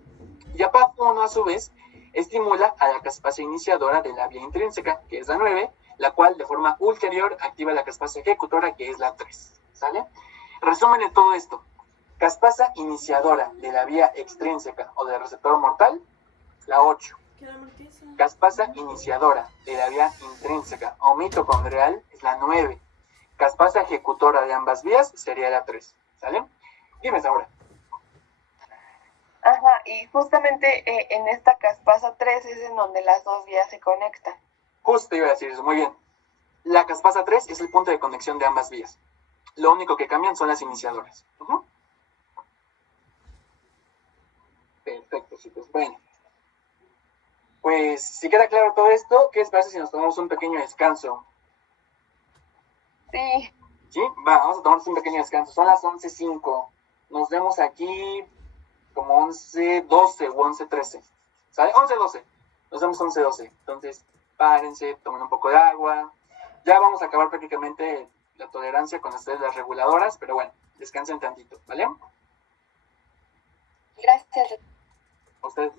Y APAF1, a su vez, estimula a la caspasa iniciadora de la vía intrínseca, que es la 9, la cual de forma ulterior activa la caspasa ejecutora, que es la 3. ¿Sale? Resumen de todo esto. Caspasa iniciadora de la vía extrínseca o del receptor mortal, la 8. Caspasa iniciadora de la vía intrínseca o mitocondrial es la 9. Caspasa ejecutora de ambas vías sería la 3. ¿Sale? Dime ahora. Ajá, y justamente en esta caspasa 3 es en donde las dos vías se conectan. Justo iba a decir eso, muy bien. La caspasa 3 es el punto de conexión de ambas vías. Lo único que cambian son las iniciadoras. Perfecto, chicos. Bueno. Pues, si queda claro todo esto, ¿qué les parece si nos tomamos un pequeño descanso? Sí. ¿Sí? Va, vamos a tomarnos un pequeño descanso. Son las 11:05. Nos vemos aquí como 11:12 o 11:13. ¿Sale? 11:12. Nos vemos 11:12. Entonces, párense, tomen un poco de agua. Ya vamos a acabar prácticamente la tolerancia con ustedes, las reguladoras, pero bueno, descansen tantito, ¿vale? Gracias. A ustedes.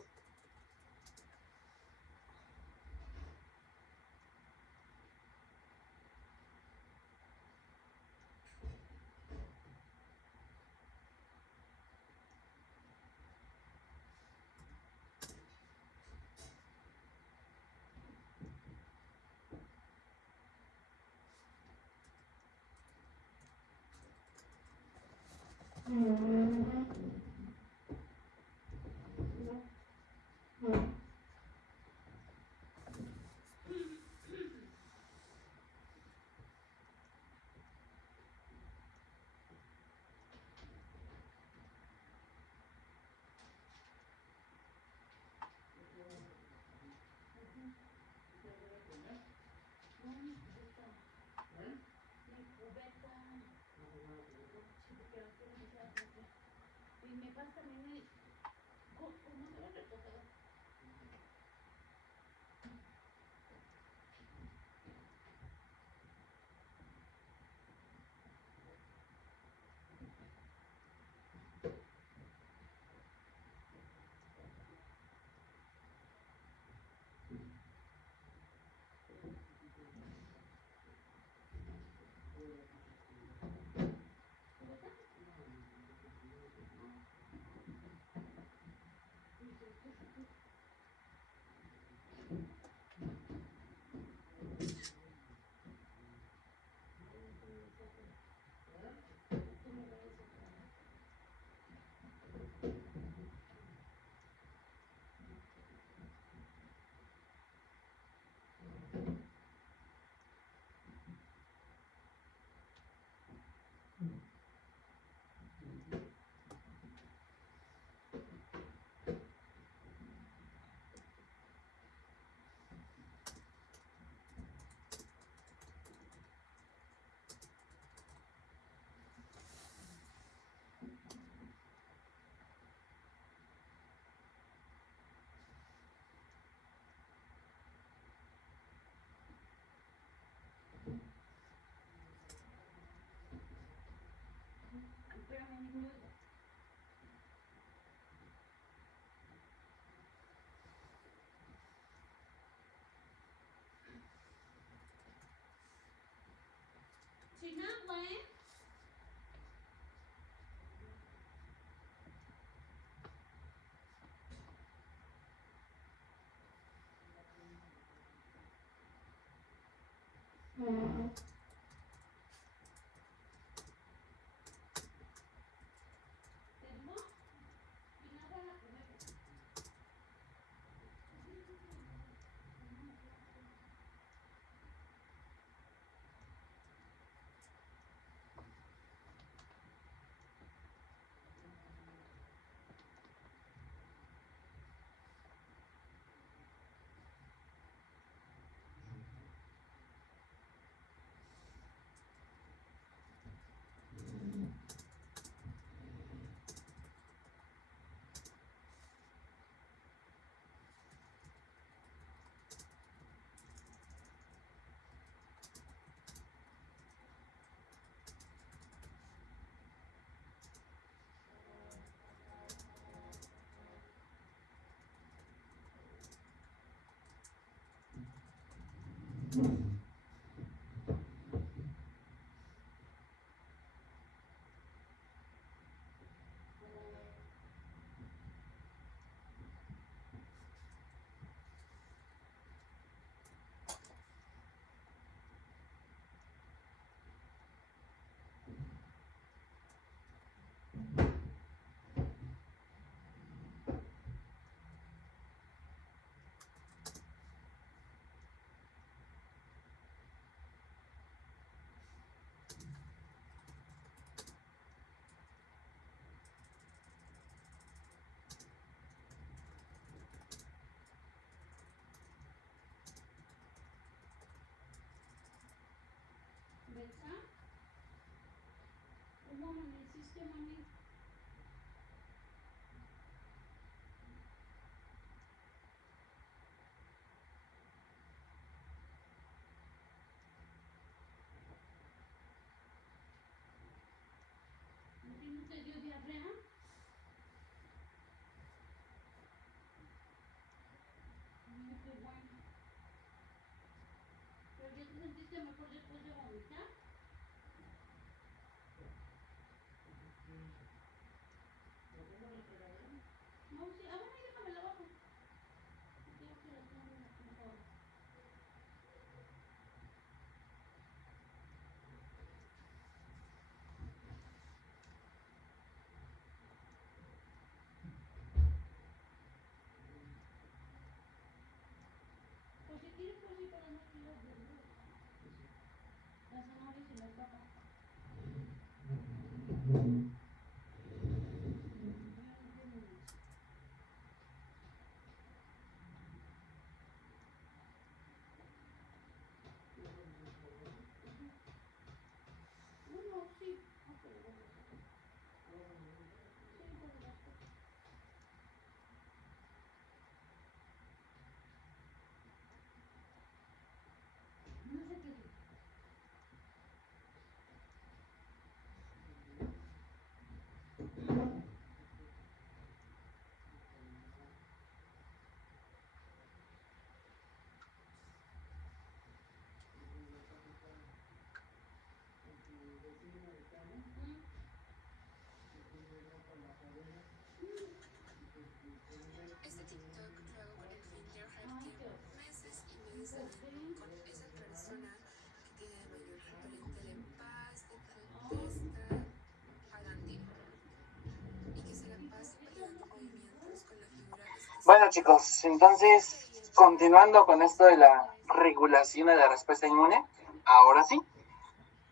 Bueno, chicos, entonces, continuando con esto de la regulación de la respuesta inmune, ahora sí,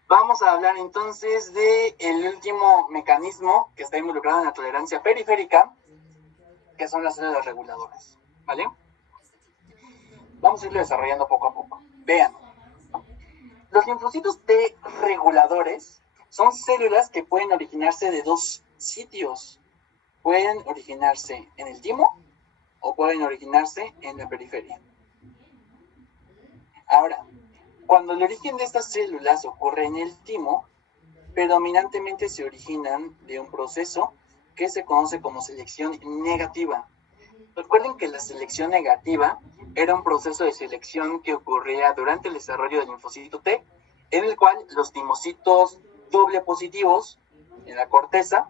vamos a hablar entonces de el último mecanismo que está involucrado en la tolerancia periférica, que son las células reguladoras, ¿vale? Vamos a irlo desarrollando poco a poco. Vean, los linfocitos T reguladores son células que pueden originarse de dos sitios. Pueden originarse en el timo o pueden originarse en la periferia. Ahora, cuando el origen de estas células ocurre en el timo, predominantemente se originan de un proceso que se conoce como selección negativa. Recuerden que la selección negativa era un proceso de selección que ocurría durante el desarrollo del linfocito T, en el cual los timocitos doble positivos en la corteza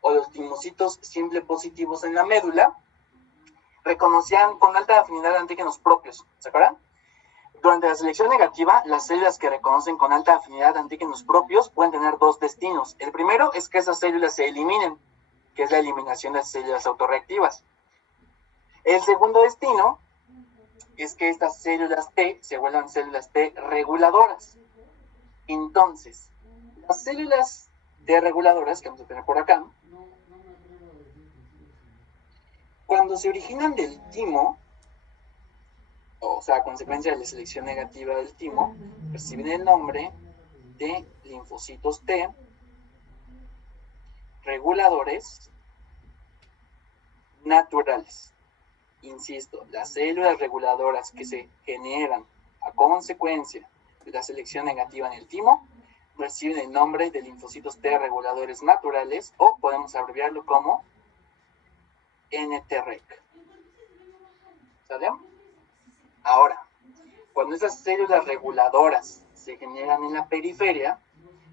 o los timocitos simple positivos en la médula reconocían con alta afinidad antígenos propios, ¿se acuerdan? Durante la selección negativa, las células que reconocen con alta afinidad antígenos propios pueden tener dos destinos. El primero es que esas células se eliminen, que es la eliminación de células autorreactivas. El segundo destino es que estas células T se vuelvan células T reguladoras. Entonces, las células T reguladoras que vamos a tener por acá, cuando se originan del timo, o sea, a consecuencia de la selección negativa del timo, reciben el nombre de linfocitos T reguladores naturales. Insisto, las células reguladoras que se generan a consecuencia de la selección negativa en el timo reciben el nombre de linfocitos T reguladores naturales, o podemos abreviarlo como NTREC. ¿Sale? Ahora, cuando esas células reguladoras se generan en la periferia,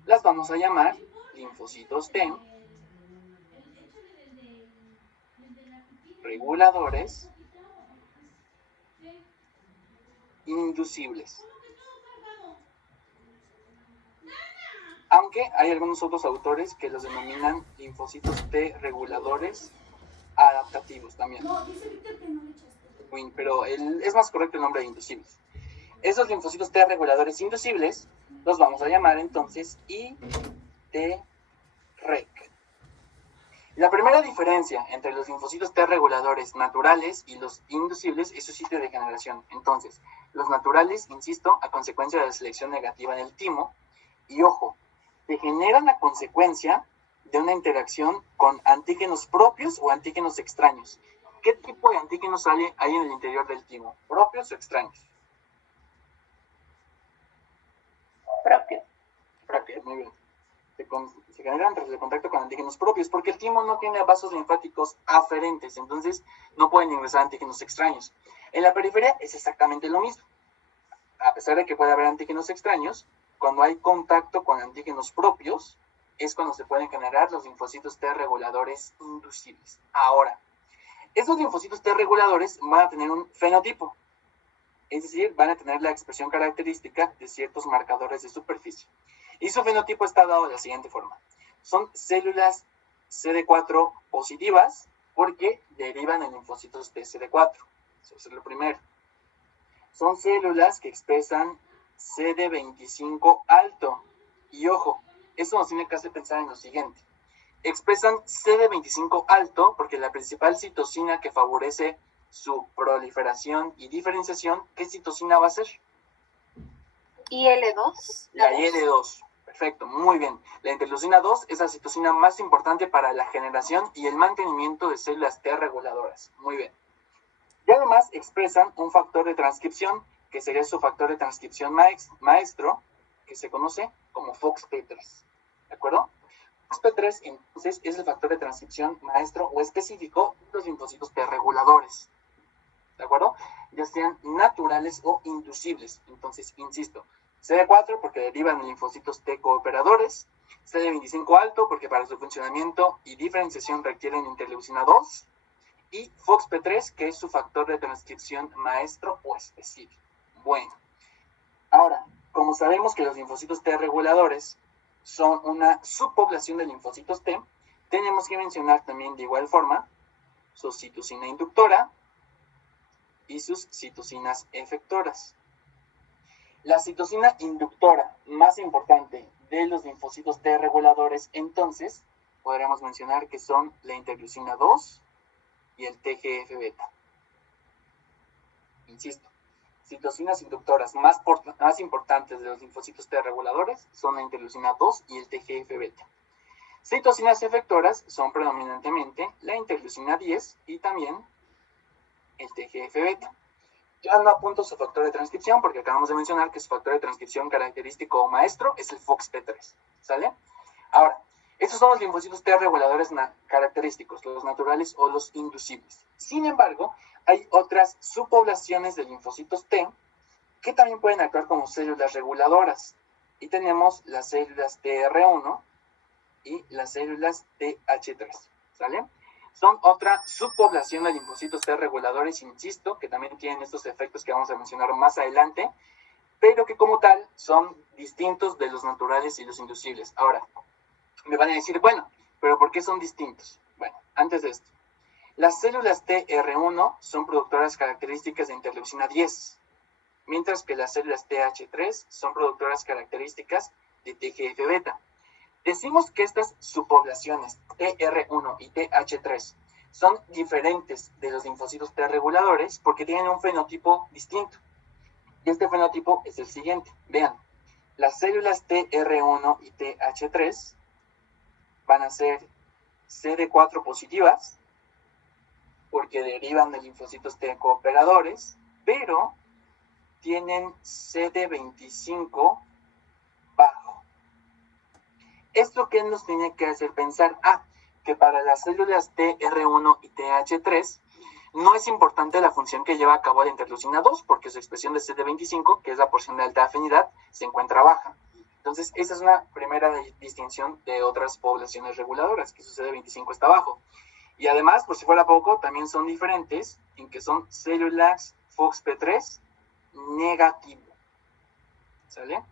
las vamos a llamar linfocitos T reguladores inducibles. Aunque hay algunos otros autores que los denominan linfocitos T reguladores adaptativos también. Pero es más correcto el nombre de inducibles. Esos linfocitos T reguladores inducibles los vamos a llamar entonces ITREC. La primera diferencia entre los linfocitos T reguladores naturales y los inducibles es su sitio de generación. Entonces, los naturales, insisto, a consecuencia de la selección negativa en el timo, y ojo, se generan a consecuencia de una interacción con antígenos propios o antígenos extraños. ¿Qué tipo de antígenos hay en el interior del timo? ¿Propios o extraños? Propios, muy bien. Se generan tras el contacto con antígenos propios, porque el timo no tiene vasos linfáticos aferentes, entonces no pueden ingresar antígenos extraños. En la periferia es exactamente lo mismo. A pesar de que puede haber antígenos extraños, cuando hay contacto con antígenos propios, es cuando se pueden generar los linfocitos T reguladores inducibles. Ahora, estos linfocitos T reguladores van a tener un fenotipo, es decir, van a tener la expresión característica de ciertos marcadores de superficie. Y su fenotipo está dado de la siguiente forma. Son células CD4 positivas porque derivan en linfocitos T CD4. Eso es lo primero. Son células que expresan CD25 alto. Y ojo, eso nos tiene que hacer pensar en lo siguiente. Expresan CD25 alto porque la principal citosina que favorece su proliferación y diferenciación, ¿qué citosina va a ser? IL-2. La IL-2. Perfecto, muy bien. La interleucina 2 es la citosina más importante para la generación y el mantenimiento de células T reguladoras. Muy bien. Y además expresan un factor de transcripción, que sería su factor de transcripción maestro, que se conoce como FOXP3. ¿De acuerdo? FOXP3 entonces es el factor de transcripción maestro o específico de los linfocitos T reguladores. ¿De acuerdo? Ya sean naturales o inducibles. Entonces, insisto, CD4 porque derivan en linfocitos T cooperadores, CD25 alto porque para su funcionamiento y diferenciación requieren interleucina 2, y FOXP3 que es su factor de transcripción maestro o específico. Bueno, ahora, como sabemos que los linfocitos T reguladores son una subpoblación de linfocitos T, tenemos que mencionar también de igual forma su citocina inductora y sus citocinas efectoras. La citocina inductora más importante de los linfocitos T reguladores, entonces, podríamos mencionar que son la interleucina 2 y el TGF-beta. Insisto, citocinas inductoras más importantes de los linfocitos T reguladores son la interleucina 2 y el TGF-beta. Citocinas efectoras son predominantemente la interleucina 10 y también el TGF-beta. Ya no apunto su factor de transcripción porque acabamos de mencionar que su factor de transcripción característico o maestro es el FOXP3, ¿sale? Ahora, estos son los linfocitos T reguladores característicos, los naturales o los inducibles. Sin embargo, hay otras subpoblaciones de linfocitos T que también pueden actuar como células reguladoras. Y tenemos las células TR1 y las células TH3, ¿sale? Son otra subpoblación de linfocitos T reguladores, insisto, que también tienen estos efectos que vamos a mencionar más adelante, pero que como tal son distintos de los naturales y los inducibles. Ahora, me van a decir, bueno, ¿pero por qué son distintos? Bueno, antes de esto, las células TR1 son productoras características de interleucina 10, mientras que las células TH3 son productoras características de TGF-beta. Decimos que estas subpoblaciones TR1 y TH3 son diferentes de los linfocitos T reguladores porque tienen un fenotipo distinto. Y este fenotipo es el siguiente. Vean, las células TR1 y TH3 van a ser CD4 positivas porque derivan de linfocitos T cooperadores, pero tienen CD25 bajo. ¿Esto qué nos tiene que hacer pensar? Que para las células TR1 y TH3 no es importante la función que lleva a cabo la interleucina 2 porque su expresión de CD25, que es la porción de alta afinidad, se encuentra baja. Entonces, esa es una primera distinción de otras poblaciones reguladoras, que su CD25 está bajo. Y además, por si fuera poco, también son diferentes en que son células FOXP3 negativo. ¿Sale?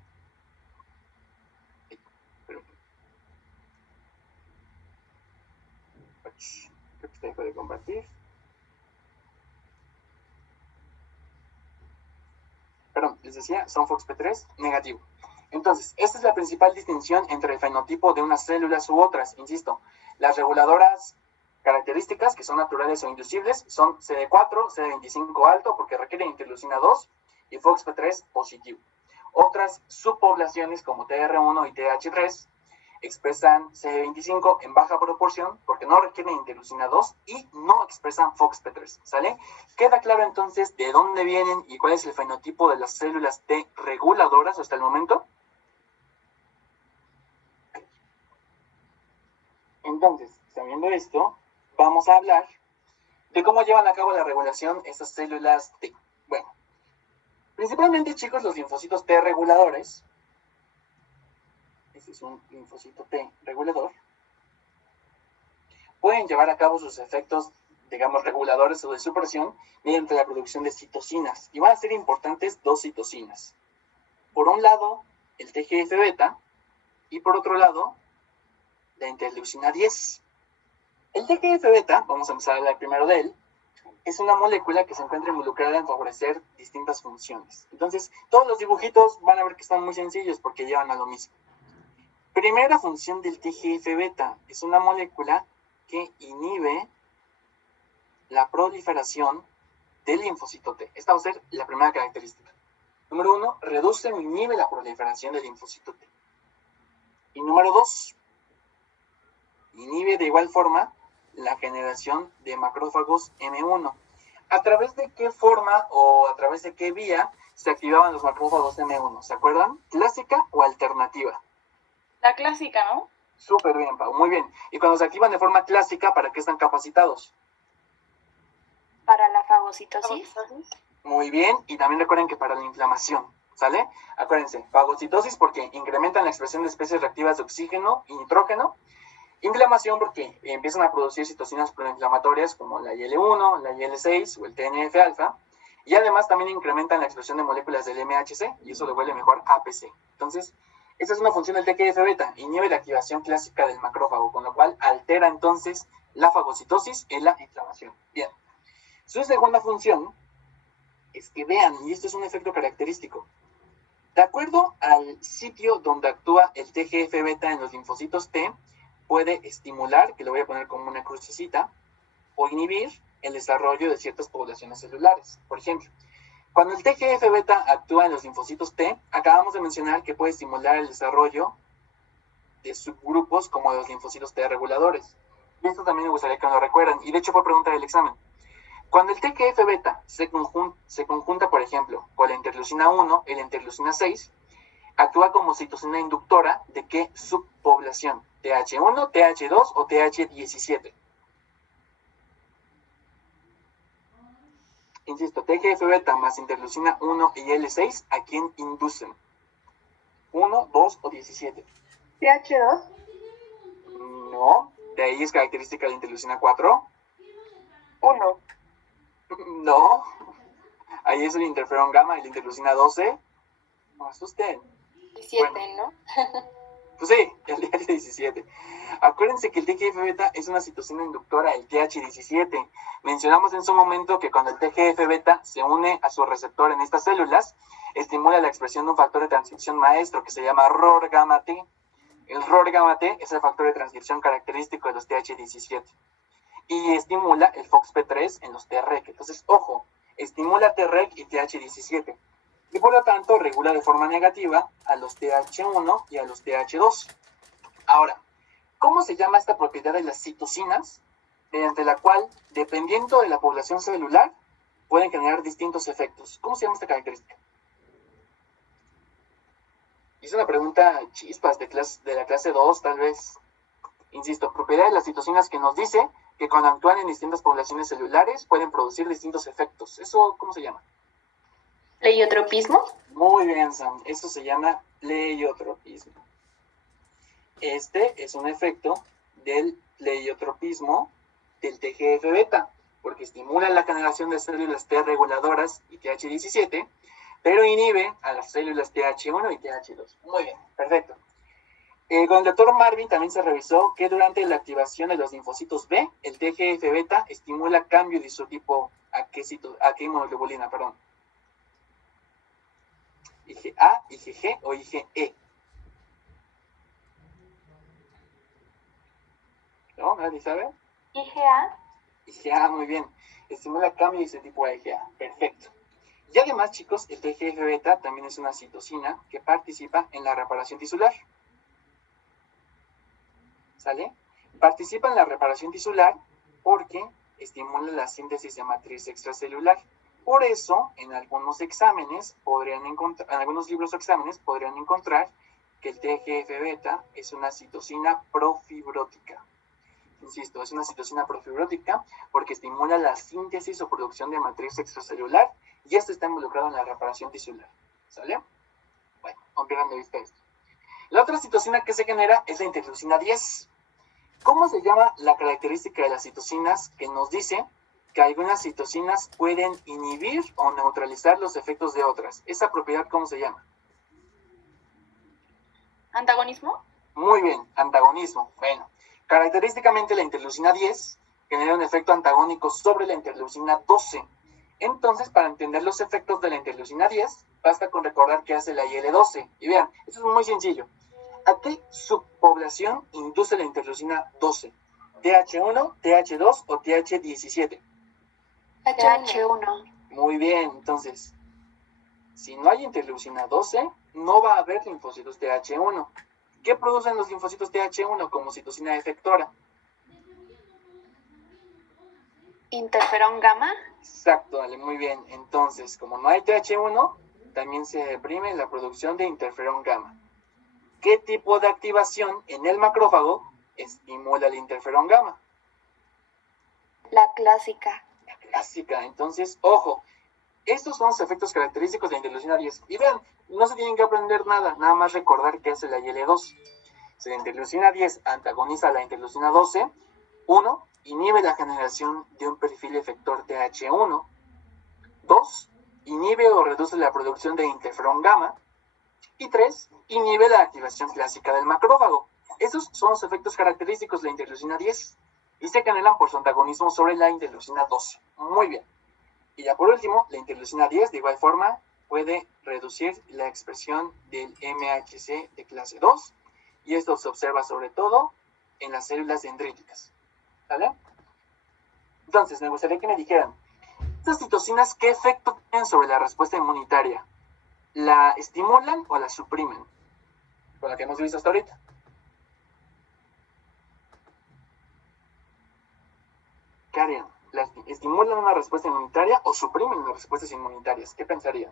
Creo que se dejó de compartir. Perdón, les decía, son FOXP3 negativo. Entonces, esta es la principal distinción entre el fenotipo de unas células u otras. Insisto, las reguladoras características, que son naturales o inducibles, son CD4, CD25 alto, porque requieren interleucina 2, y FOXP3 positivo. Otras subpoblaciones, como TR1 y TH3, expresan CD25 en baja proporción, porque no requieren interleucina 2, y no expresan FOXP3, ¿sale? ¿Queda claro entonces de dónde vienen y cuál es el fenotipo de las células T reguladoras hasta el momento? Entonces, sabiendo esto, vamos a hablar de cómo llevan a cabo la regulación estas células T. Bueno, principalmente, chicos, los linfocitos T reguladores, este es un linfocito T regulador, pueden llevar a cabo sus efectos, digamos, reguladores o de supresión mediante la producción de citocinas. Y van a ser importantes dos citocinas. Por un lado, el TGF-beta, y por otro lado, la interleucina 10. El TGF-beta, vamos a empezar a hablar primero de él, es una molécula que se encuentra involucrada en favorecer distintas funciones. Entonces, todos los dibujitos van a ver que están muy sencillos porque llevan a lo mismo. Primera función del TGF-beta es una molécula que inhibe la proliferación del linfocito T. Esta va a ser la primera característica. Número 1, reduce o inhibe la proliferación del linfocito T. Y número 2, inhibe de igual forma la generación de macrófagos M1. ¿A través de qué forma o a través de qué vía se activaban los macrófagos M1? ¿Se acuerdan? ¿Clásica o alternativa? La clásica, ¿no? Súper bien, Pau, muy bien. Y cuando se activan de forma clásica, ¿para qué están capacitados? Para la fagocitosis. Muy bien, y también recuerden que para la inflamación, ¿sale? Acuérdense, fagocitosis porque incrementan la expresión de especies reactivas de oxígeno y nitrógeno. Inflamación porque empiezan a producir citocinas proinflamatorias como la IL-1, la IL-6 o el TNF-alfa. Y además también incrementan la expresión de moléculas del MHC y eso le vuelve mejor APC. Entonces, esa es una función del TGF-beta, inhibe la activación clásica del macrófago, con lo cual altera entonces la fagocitosis y la inflamación. Bien, su segunda función es que vean, y esto es un efecto característico, de acuerdo al sitio donde actúa el TGF-beta en los linfocitos T, puede estimular, que le voy a poner como una crucecita, o inhibir el desarrollo de ciertas poblaciones celulares. Por ejemplo, cuando el TGF-beta actúa en los linfocitos T, acabamos de mencionar que puede estimular el desarrollo de subgrupos como los linfocitos T reguladores. Y esto también me gustaría que lo recuerden, y de hecho fue pregunta del examen. Cuando el TGF-beta se conjunta, por ejemplo, con la interleucina 1 y la interleucina 6, actúa como citocina inductora de qué subpoblación, TH1, TH2 o TH17. Insisto, TGF-beta más interleucina 1 y L6, ¿a quién inducen? ¿1, 2 o 17? TH2. No, de ahí es característica la interleucina 4. 1. No, ahí es el interferón gamma y la interleucina 12. No asusten. 17, Bueno. ¿no? Pues sí, el TH17. Acuérdense que el TGF-beta es una citocina inductora, el TH17. Mencionamos en su momento que cuando el TGF-beta se une a su receptor en estas células, estimula la expresión de un factor de transcripción maestro que se llama ROR gamma T. El ROR gamma T es el factor de transcripción característico de los TH17. Y estimula el FOXP3 en los Treg. Entonces, ojo, estimula Treg y TH17. Y por lo tanto, regula de forma negativa a los TH1 y a los TH2. Ahora, ¿cómo se llama esta propiedad de las citocinas? Mediante la cual, dependiendo de la población celular, pueden generar distintos efectos. ¿Cómo se llama esta característica? Es una pregunta chispas de la clase 2, tal vez. Insisto, propiedad de las citocinas que nos dice que cuando actúan en distintas poblaciones celulares pueden producir distintos efectos. ¿Eso cómo se llama? ¿Pleiotropismo? Muy bien, Sam. Eso se llama pleiotropismo. Este es un efecto del pleiotropismo del TGF-beta, porque estimula la generación de células T reguladoras y TH17, pero inhibe a las células TH1 y TH2. Muy bien, perfecto. Con el doctor Marvin también se revisó que durante la activación de los linfocitos B, el TGF-beta estimula cambio de isotipo a qué inmunoglobulina, perdón. IgA, IgG o IgE. ¿No? ¿Nadie sabe? IgA. IgA, muy bien. Estimula cambio de isotipo a IgA. Perfecto. Y además, chicos, el TGF-beta también es una citocina que participa en la reparación tisular. ¿Sale? Participa en la reparación tisular porque estimula la síntesis de matriz extracelular. Por eso, en algunos exámenes en algunos libros o exámenes podrían encontrar que el TGF-beta es una citocina profibrótica. Insisto, es una citocina profibrótica porque estimula la síntesis o producción de matriz extracelular y esto está involucrado en la reparación tisular. ¿Sale? Bueno, no pierdan de vista esto. La otra citocina que se genera es la interleucina 10. ¿Cómo se llama la característica de las citocinas que nos dice que algunas citocinas pueden inhibir o neutralizar los efectos de otras? ¿Esa propiedad cómo se llama? ¿Antagonismo? Muy bien, antagonismo. Bueno, característicamente la interleucina 10 genera un efecto antagónico sobre la interleucina 12. Entonces, para entender los efectos de la interleucina 10, basta con recordar qué hace la IL-12. Y vean, esto es muy sencillo. ¿A qué subpoblación induce la interleucina 12? ¿TH1, TH2 o TH17? TH1. Muy bien, entonces, si no hay interleucina 12, no va a haber linfocitos TH1. ¿Qué producen los linfocitos TH1 como citocina efectora? Interferón gamma. Exacto, dale, muy bien. Entonces, como no hay TH1, también se reprime la producción de interferón gamma. ¿Qué tipo de activación en el macrófago estimula el interferón gamma? La clásica. La clásica. Entonces, ojo, estos son los efectos característicos de la interleucina 10. Y vean, no se tienen que aprender nada, nada más recordar qué hace la IL-2. Si la interleucina 10 antagoniza a la interleucina 12, 1. Inhibe la generación de un perfil efector TH1. 2. inhibe o reduce la producción de interferón gamma. Y 3, inhibe la activación clásica del macrófago. Esos son los efectos característicos de la interleucina 10 y se canalizan por su antagonismo sobre la interleucina 12. Muy bien. Y ya por último, la interleucina 10 de igual forma puede reducir la expresión del MHC de clase 2 y esto se observa sobre todo en las células dendríticas. ¿Vale? Entonces, me gustaría que me dijeran, ¿estas citocinas qué efecto tienen sobre la respuesta inmunitaria? ¿La estimulan o la suprimen? Con la que hemos visto hasta ahorita. ¿Qué harían? ¿La estimulan una respuesta inmunitaria o suprimen las respuestas inmunitarias? ¿Qué pensarían?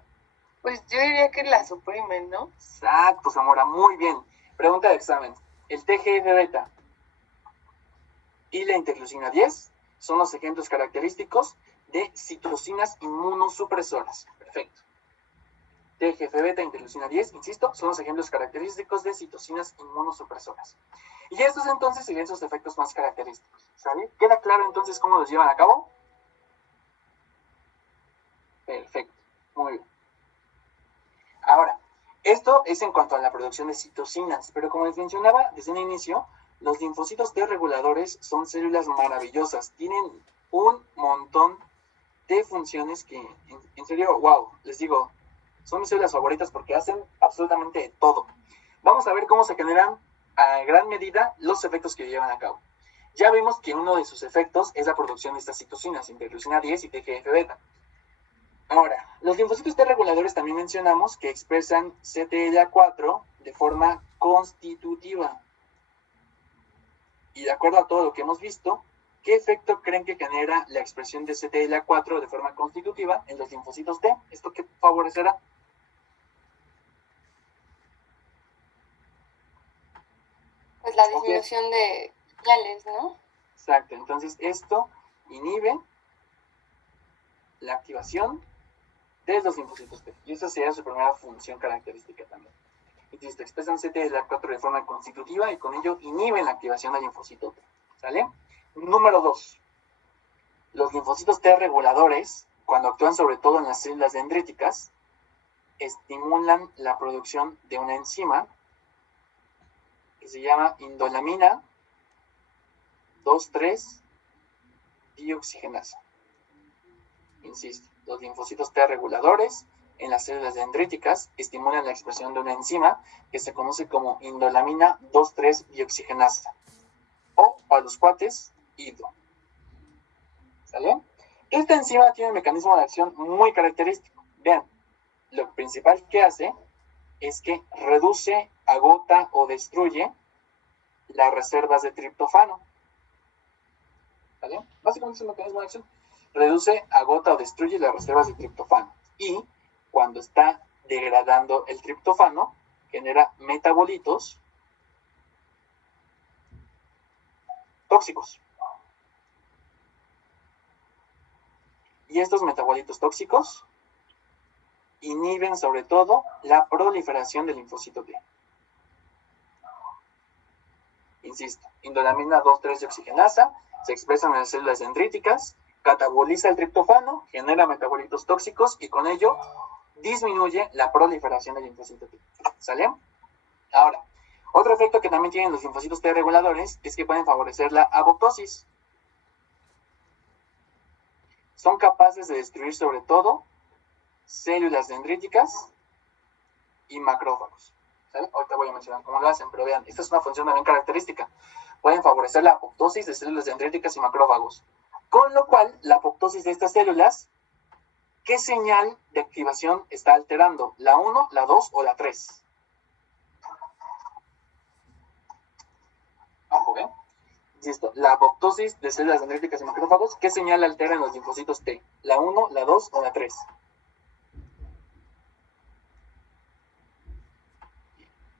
Pues yo diría que la suprimen, ¿no? Exacto, Zamora, muy bien. Pregunta de examen. El TGF-beta y la interleucina 10 son los ejemplos característicos de citocinas inmunosupresoras. Perfecto. TGF-beta, interleucina 10, insisto, son los ejemplos característicos de citocinas inmunosupresoras. Y estos entonces serían sus efectos más característicos. ¿Sale? ¿Queda claro entonces cómo los llevan a cabo? Perfecto, muy bien. Ahora, esto es en cuanto a la producción de citocinas, pero como les mencionaba desde un inicio, los linfocitos T reguladores son células maravillosas, tienen un montón de funciones que, en serio, wow, les digo, son mis células favoritas porque hacen absolutamente todo. Vamos a ver cómo se generan a gran medida los efectos que llevan a cabo. Ya vimos que uno de sus efectos es la producción de estas citocinas, interleucina 10 y TGF-beta. Ahora, los linfocitos T reguladores también mencionamos que expresan CTLA4 de forma constitutiva. Y de acuerdo a todo lo que hemos visto, ¿qué efecto creen que genera la expresión de CTLA4 de forma constitutiva en los linfocitos T? ¿Esto qué favorecerá? Pues la disminución de señales, ¿no? Exacto, entonces esto inhibe la activación de los linfocitos T. Y esa sería su primera función característica también. Insisto, expresan CTLA4 de forma constitutiva y con ello inhiben la activación del linfocito T. ¿Sale? Número 2. Los linfocitos T reguladores, cuando actúan sobre todo en las células dendríticas, estimulan la producción de una enzima que se llama indolamina 2,3-dioxigenasa. Insisto, los linfocitos T reguladores en las células dendríticas estimulan la expresión de una enzima que se conoce como indolamina 2,3-dioxigenasa o para los cuates, IDO. ¿Sale? Esta enzima tiene un mecanismo de acción muy característico. Vean, lo principal que hace es que reduce, agota o destruye las reservas de triptofano. ¿Vale? Básicamente es un mecanismo de acción. Reduce, agota o destruye las reservas de triptofano. Y cuando está degradando el triptofano, genera metabolitos tóxicos. Y estos metabolitos tóxicos inhiben sobre todo la proliferación del linfocito T. Insisto, indolamina 2,3-dioxigenasa se expresa en las células dendríticas, cataboliza el triptofano, genera metabolitos tóxicos y con ello disminuye la proliferación del linfocito T. ¿Sale? Ahora, otro efecto que también tienen los linfocitos T reguladores es que pueden favorecer la apoptosis. Son capaces de destruir sobre todo células dendríticas y macrófagos. ¿Sale? Ahorita voy a mencionar cómo lo hacen, pero vean, esta es una función también característica. Pueden favorecer la apoptosis de células dendríticas y macrófagos. Con lo cual, la apoptosis de estas células, ¿qué señal de activación está alterando? ¿La 1, la 2 o la 3? Ojo, ¿ven? Insisto, la apoptosis de células dendríticas y macrófagos, ¿qué señal altera en los linfocitos T? ¿La 1, la 2 o la 3?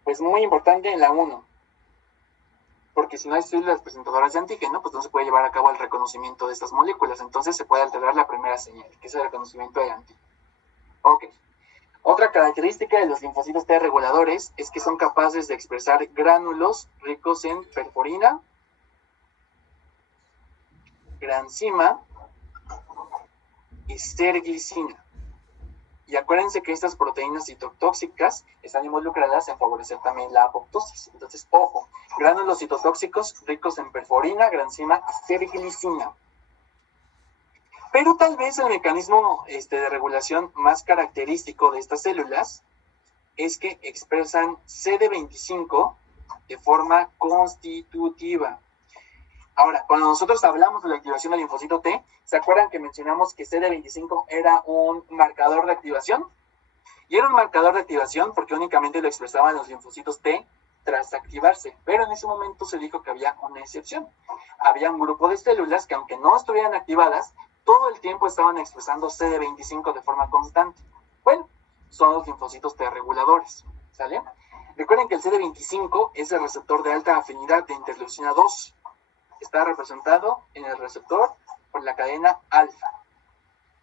Pues muy importante en la 1. Porque si no hay células presentadoras de antígeno, pues no se puede llevar a cabo el reconocimiento de estas moléculas. Entonces se puede alterar la primera señal, que es el reconocimiento de antígeno. Ok. Otra característica de los linfocitos T reguladores es que son capaces de expresar gránulos ricos en perforina, granzima y serglicina. Y acuérdense que estas proteínas citotóxicas están involucradas en favorecer también la apoptosis. Entonces, ojo, gránulos citotóxicos ricos en perforina, granzima y cerglicina. Pero tal vez el mecanismo de regulación más característico de estas células es que expresan CD25 de forma constitutiva. Ahora, cuando nosotros hablamos de la activación del linfocito T, ¿se acuerdan que mencionamos que CD25 era un marcador de activación? Y era un marcador de activación porque únicamente lo expresaban los linfocitos T tras activarse, pero en ese momento se dijo que había una excepción. Había un grupo de células que, aunque no estuvieran activadas, todo el tiempo estaban expresando CD25 de forma constante. Bueno, son los linfocitos T reguladores, ¿sale? Recuerden que el CD25 es el receptor de alta afinidad de interleucina 2. Está representado en el receptor por la cadena alfa.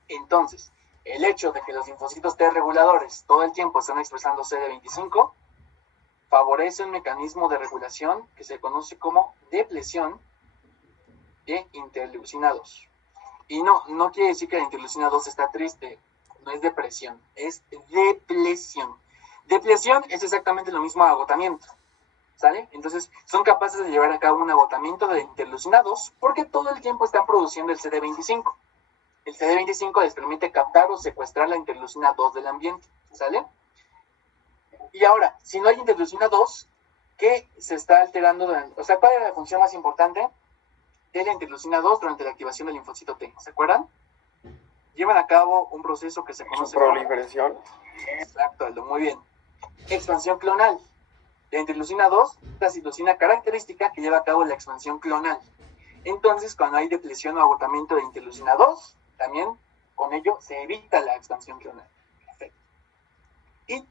Entonces, el hecho de que los linfocitos T reguladores todo el tiempo están expresando CD25 favorece un mecanismo de regulación que se conoce como depresión de interleucina 2. Y no quiere decir que la interleucina 2 está triste, no es depresión, es depresión. Depresión es exactamente lo mismo a agotamiento, ¿sale? Entonces, son capaces de llevar a cabo un agotamiento de interleucina 2 porque todo el tiempo están produciendo el CD25. El CD25 les permite captar o secuestrar la interleucina 2 del ambiente, ¿sale? Y ahora, si no hay interleucina 2, ¿qué se está alterando? O sea, ¿cuál es la función más importante de la interleucina 2 durante la activación del linfocito T? ¿Se acuerdan? Llevan a cabo un proceso que se conoce como... proliferación. Exacto, Aldo, muy bien. Expansión clonal. La interleucina 2 es la citocina característica que lleva a cabo la expansión clonal. Entonces, cuando hay depresión o agotamiento de interleucina 2, también con ello se evita la expansión clonal. Perfecto. Y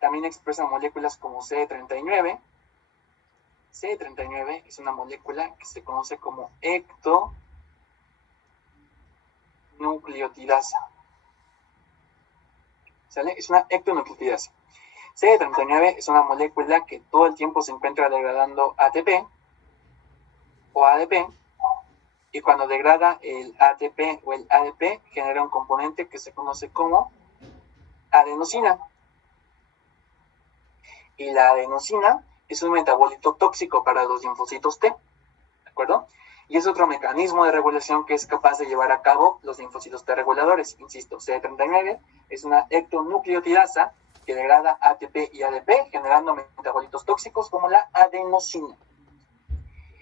también expresa moléculas como CD39. CD39 es una molécula que se conoce como ectonucleotidasa. ¿Sale? Es una ectonucleotidasa. CD39 es una molécula que todo el tiempo se encuentra degradando ATP o ADP, y cuando degrada el ATP o el ADP genera un componente que se conoce como adenosina. Y la adenosina es un metabolito tóxico para los linfocitos T, ¿de acuerdo? Y es otro mecanismo de regulación que es capaz de llevar a cabo los linfocitos T reguladores. Insisto, CD39 es una ectonucleotidasa que degrada ATP y ADP, generando metabolitos tóxicos como la adenosina.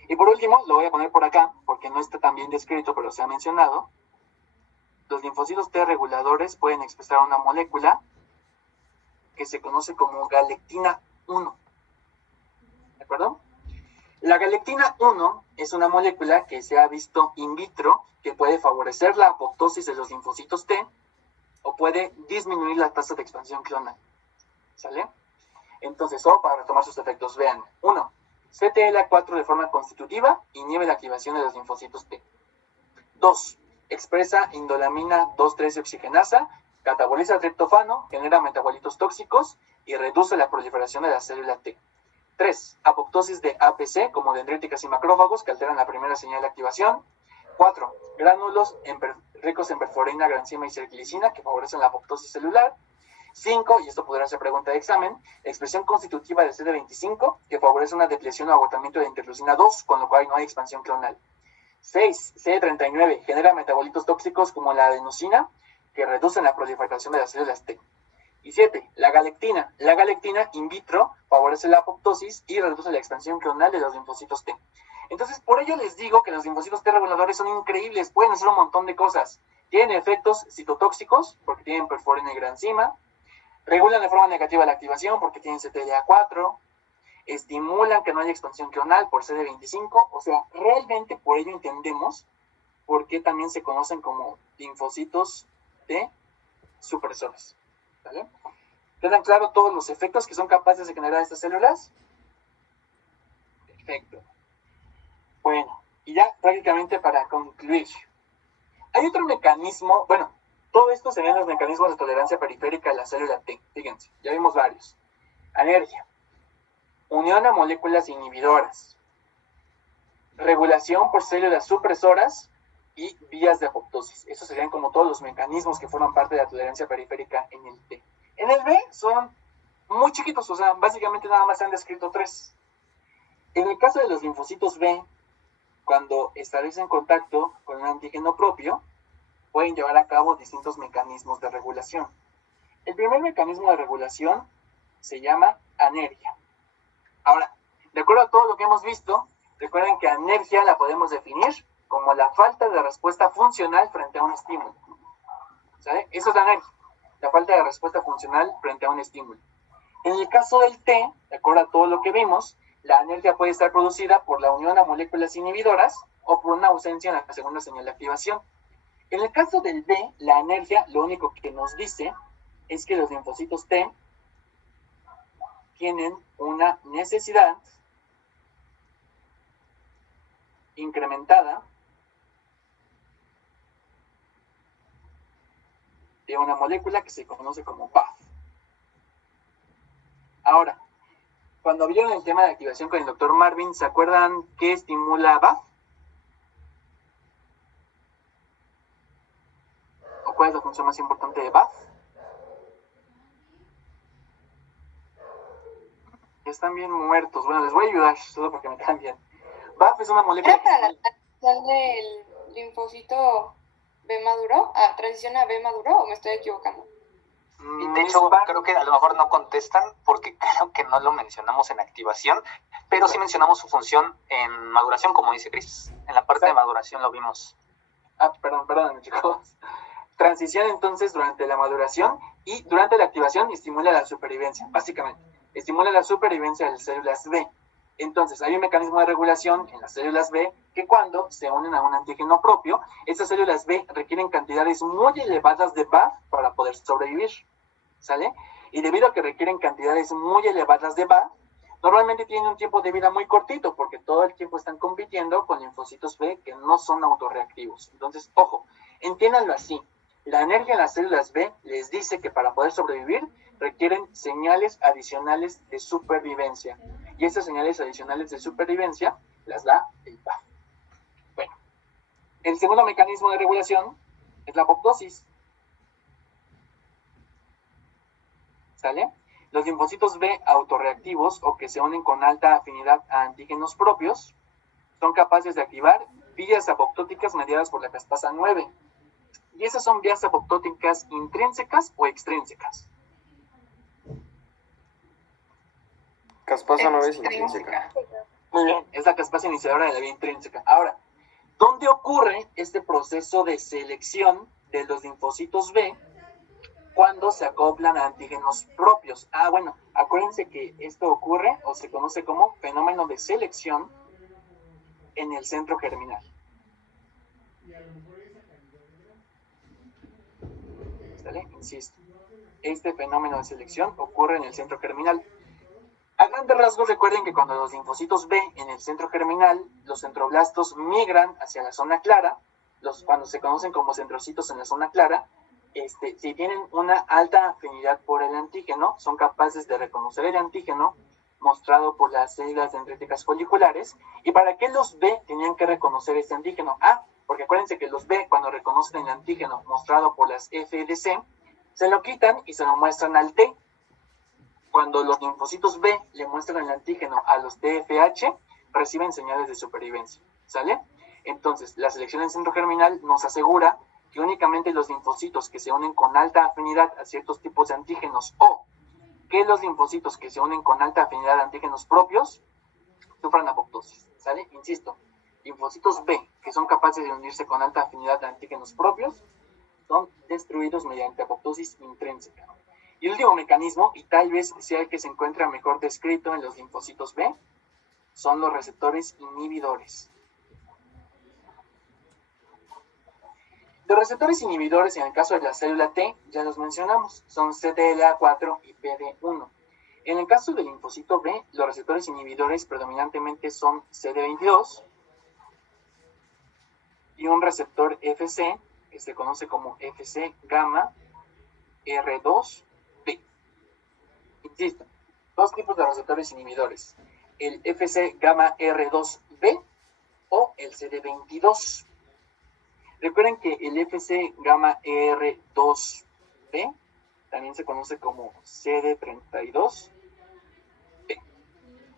Y por último, lo voy a poner por acá, porque no está tan bien descrito, pero se ha mencionado. Los linfocitos T reguladores pueden expresar una molécula que se conoce como galectina 1. ¿De acuerdo? La galectina 1 es una molécula que se ha visto in vitro que puede favorecer la apoptosis de los linfocitos T o puede disminuir la tasa de expansión clonal. ¿Sale? Entonces, para retomar sus efectos, vean. 1. CTLA4 de forma constitutiva inhibe la activación de los linfocitos T. 2. Expresa indolamina 2,3-oxigenasa, cataboliza el triptofano, genera metabolitos tóxicos y reduce la proliferación de la célula T. 3. Apoptosis de APC, como dendríticas y macrófagos, que alteran la primera señal de activación. 4. Gránulos ricos en perforina, granzima y cerglicina, que favorecen la apoptosis celular. 5, y esto podrá ser pregunta de examen, expresión constitutiva de CD25, que favorece una depresión o agotamiento de interleucina 2, con lo cual no hay expansión clonal. 6. CD39 genera metabolitos tóxicos como la adenosina, que reducen la proliferación de las células T. Y 7. La galectina. La galectina in vitro favorece la apoptosis y reduce la expansión clonal de los linfocitos T. Entonces, por ello les digo que los linfocitos T reguladores son increíbles, pueden hacer un montón de cosas. Tienen efectos citotóxicos, porque tienen perforina y granzima. Regulan de forma negativa la activación, porque tienen CTLA4. Estimulan que no haya expansión clonal por CD25. O sea, realmente por ello entendemos por qué también se conocen como linfocitos T supresores. ¿Vale? ¿Quedan claros todos los efectos que son capaces de generar estas células? Perfecto. Bueno, y ya prácticamente para concluir. Hay otro mecanismo, bueno, todo esto se ve en los mecanismos de tolerancia periférica de la célula T. Fíjense, ya vimos varios. Alergia, unión a moléculas inhibidoras, regulación por células supresoras y vías de apoptosis. Esos serían como todos los mecanismos que forman parte de la tolerancia periférica en el T. En el B son muy chiquitos, o sea, básicamente nada más se han descrito 3. En el caso de los linfocitos B, cuando establecen contacto con un antígeno propio, pueden llevar a cabo distintos mecanismos de regulación. El primer mecanismo de regulación se llama anergia. Ahora, de acuerdo a todo lo que hemos visto, recuerden que anergia la podemos definir como la falta de respuesta funcional frente a un estímulo. ¿Sale? Eso es la anergia, la falta de respuesta funcional frente a un estímulo. En el caso del T, de acuerdo a todo lo que vimos, la anergia puede estar producida por la unión a moléculas inhibidoras o por una ausencia en la segunda señal de activación. En el caso del B, la anergia lo único que nos dice es que los linfocitos T tienen una necesidad incrementada de una molécula que se conoce como BAF. Ahora, cuando vieron el tema de activación con el doctor Marvin, ¿se acuerdan qué estimula BAF? ¿O cuál es la función más importante de BAF? Están bien muertos. Bueno, les voy a ayudar solo porque me cambian. BAF es una molécula ¿Era para la transición del linfocito B maduro? ¿Transición a B maduro o me estoy equivocando? De hecho, creo que a lo mejor no contestan porque creo que no lo mencionamos en activación, pero sí mencionamos su función en maduración, como dice Cris. En la parte de maduración lo vimos. Perdón, chicos. Transición entonces durante la maduración y durante la activación estimula la supervivencia, básicamente. Estimula la supervivencia de las células B. Entonces, hay un mecanismo de regulación en las células B que cuando se unen a un antígeno propio, estas células B requieren cantidades muy elevadas de BAF para poder sobrevivir, ¿sale? Y debido a que requieren cantidades muy elevadas de BAF, normalmente tienen un tiempo de vida muy cortito porque todo el tiempo están compitiendo con linfocitos B que no son autorreactivos. Entonces, ojo, entiéndanlo así. La anergia en las células B les dice que para poder sobrevivir requieren señales adicionales de supervivencia. Y esas señales adicionales de supervivencia las da el BAF. Bueno, el segundo mecanismo de regulación es la apoptosis. ¿Sale? Los linfocitos B autorreactivos o que se unen con alta afinidad a antígenos propios son capaces de activar vías apoptóticas mediadas por la caspasa 9. Y esas son vías apoptóticas intrínsecas o extrínsecas. Caspasa 9 es intrínseca. Muy bien, es la caspasa iniciadora de la vía intrínseca. Ahora, ¿dónde ocurre este proceso de selección de los linfocitos B cuando se acoplan a antígenos propios? Bueno, acuérdense que esto ocurre o se conoce como fenómeno de selección en el centro germinal. ¿Sale? Insisto, este fenómeno de selección ocurre en el centro germinal. A grandes rasgos, recuerden que cuando los linfocitos B en el centro germinal, los centroblastos migran hacia la zona clara, cuando se conocen como centrocitos en la zona clara, si tienen una alta afinidad por el antígeno, son capaces de reconocer el antígeno mostrado por las células dendríticas foliculares. ¿Y para qué los B tenían que reconocer este antígeno? Porque acuérdense que los B, cuando reconocen el antígeno mostrado por las FDC, se lo quitan y se lo muestran al T. Cuando los linfocitos B le muestran el antígeno a los TFH, reciben señales de supervivencia, ¿sale? Entonces, la selección en centro germinal nos asegura que únicamente los linfocitos que se unen con alta afinidad a ciertos tipos de antígenos o que los linfocitos que se unen con alta afinidad a antígenos propios sufran apoptosis, ¿sale? Insisto, linfocitos B que son capaces de unirse con alta afinidad a antígenos propios son destruidos mediante apoptosis intrínseca. Y el último mecanismo, y tal vez sea el que se encuentra mejor descrito en los linfocitos B, son los receptores inhibidores. Los receptores inhibidores, en el caso de la célula T, ya los mencionamos, son CTLA4 y PD1. En el caso del linfocito B, los receptores inhibidores predominantemente son CD22 y un receptor FC, que se conoce como FC gamma R2B. Insisto, dos tipos de receptores inhibidores, el FC gamma R2B o el CD22. Recuerden que el FC gamma ER2B también se conoce como CD32B.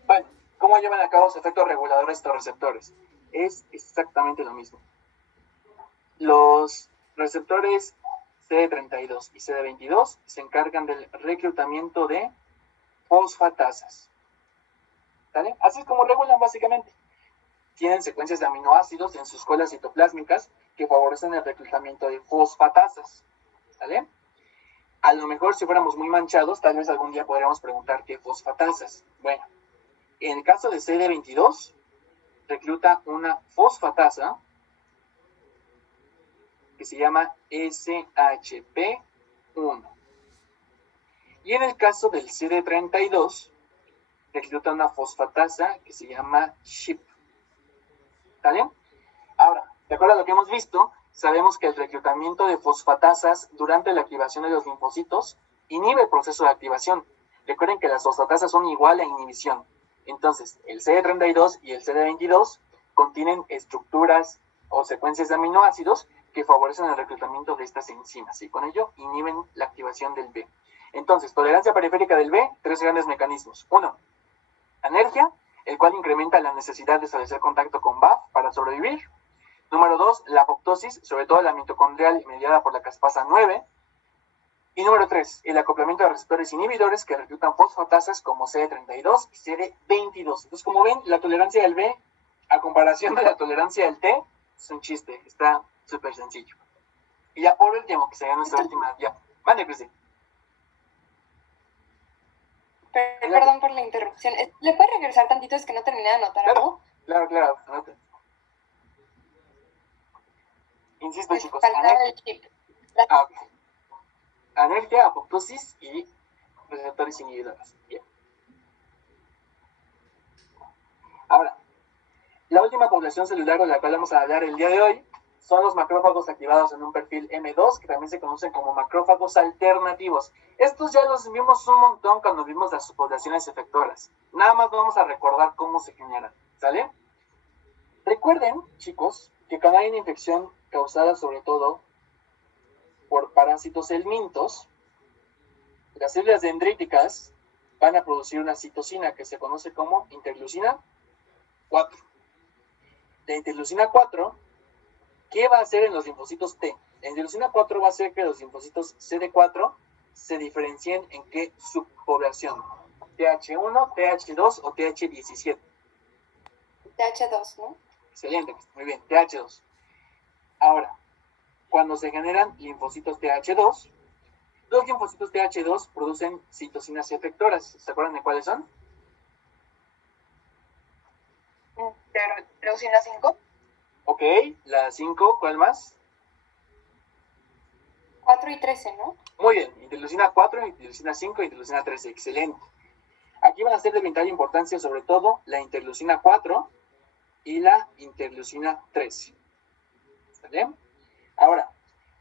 Bueno, ¿cómo llevan a cabo su efecto regulador estos receptores? Es exactamente lo mismo. Los receptores CD32 y CD22 se encargan del reclutamiento de fosfatasas. ¿Vale? Así es como regulan básicamente. Tienen secuencias de aminoácidos en sus colas citoplásmicas que favorecen el reclutamiento de fosfatasas. ¿Vale? A lo mejor si fuéramos muy manchados, tal vez algún día podríamos preguntar qué fosfatasas. Bueno, en el caso de CD22, recluta una fosfatasa que se llama SHP1. Y en el caso del CD32, recluta una fosfatasa que se llama SHIP. ¿Está bien? Ahora, de acuerdo a lo que hemos visto, sabemos que el reclutamiento de fosfatasas durante la activación de los linfocitos inhibe el proceso de activación. Recuerden que las fosfatasas son igual a inhibición. Entonces, el CD32 y el CD22 contienen estructuras o secuencias de aminoácidos que favorecen el reclutamiento de estas enzimas y con ello inhiben la activación del B. Entonces, tolerancia periférica del B, tres grandes mecanismos. 1. Anergia, el cual incrementa la necesidad de establecer contacto con BAF para sobrevivir. Número 2, la apoptosis, sobre todo la mitocondrial mediada por la caspasa 9. Y número 3, el acoplamiento de receptores inhibidores que reclutan fosfatasas como CD32 y CD22. Entonces, como ven, la tolerancia del B, a comparación de la tolerancia del T, es un chiste, está súper sencillo. Y ya por último, que sería nuestra última, ya. Mande, Cristi. Perdón por la interrupción. ¿Le puede regresar tantito? Es que no terminé de anotar algo. Claro, anote. Insisto, Me chicos, faltaba el chip. ok. Anergia, apoptosis y receptores inhibidores. Bien. Ahora, la última población celular de la cual vamos a hablar el día de hoy son los macrófagos activados en un perfil M2, que también se conocen como macrófagos alternativos. Estos ya los vimos un montón cuando vimos las subpoblaciones efectoras. Nada más vamos a recordar cómo se generan, ¿sale? Recuerden, chicos, que cuando hay una infección causada sobre todo por parásitos helmintos, las células dendríticas van a producir una citosina que se conoce como interleucina 4. La interleucina 4, ¿qué va a hacer en los linfocitos T? La interleucina 4 va a hacer que los linfocitos CD4 se diferencien en qué subpoblación. TH1, TH2 o TH17. TH2, ¿no? Excelente, muy bien, TH2. Ahora, cuando se generan linfocitos TH2, los linfocitos TH2 producen citocinas efectoras. ¿Se acuerdan de cuáles son? Interleucina 5. Ok, la 5, ¿cuál más? 4 y 13, ¿no? Muy bien, interleucina 4, interleucina 5 y interleucina 13, excelente. Aquí van a ser de vital importancia sobre todo la interleucina 4 y la interleucina 13. ¿Está bien? Ahora,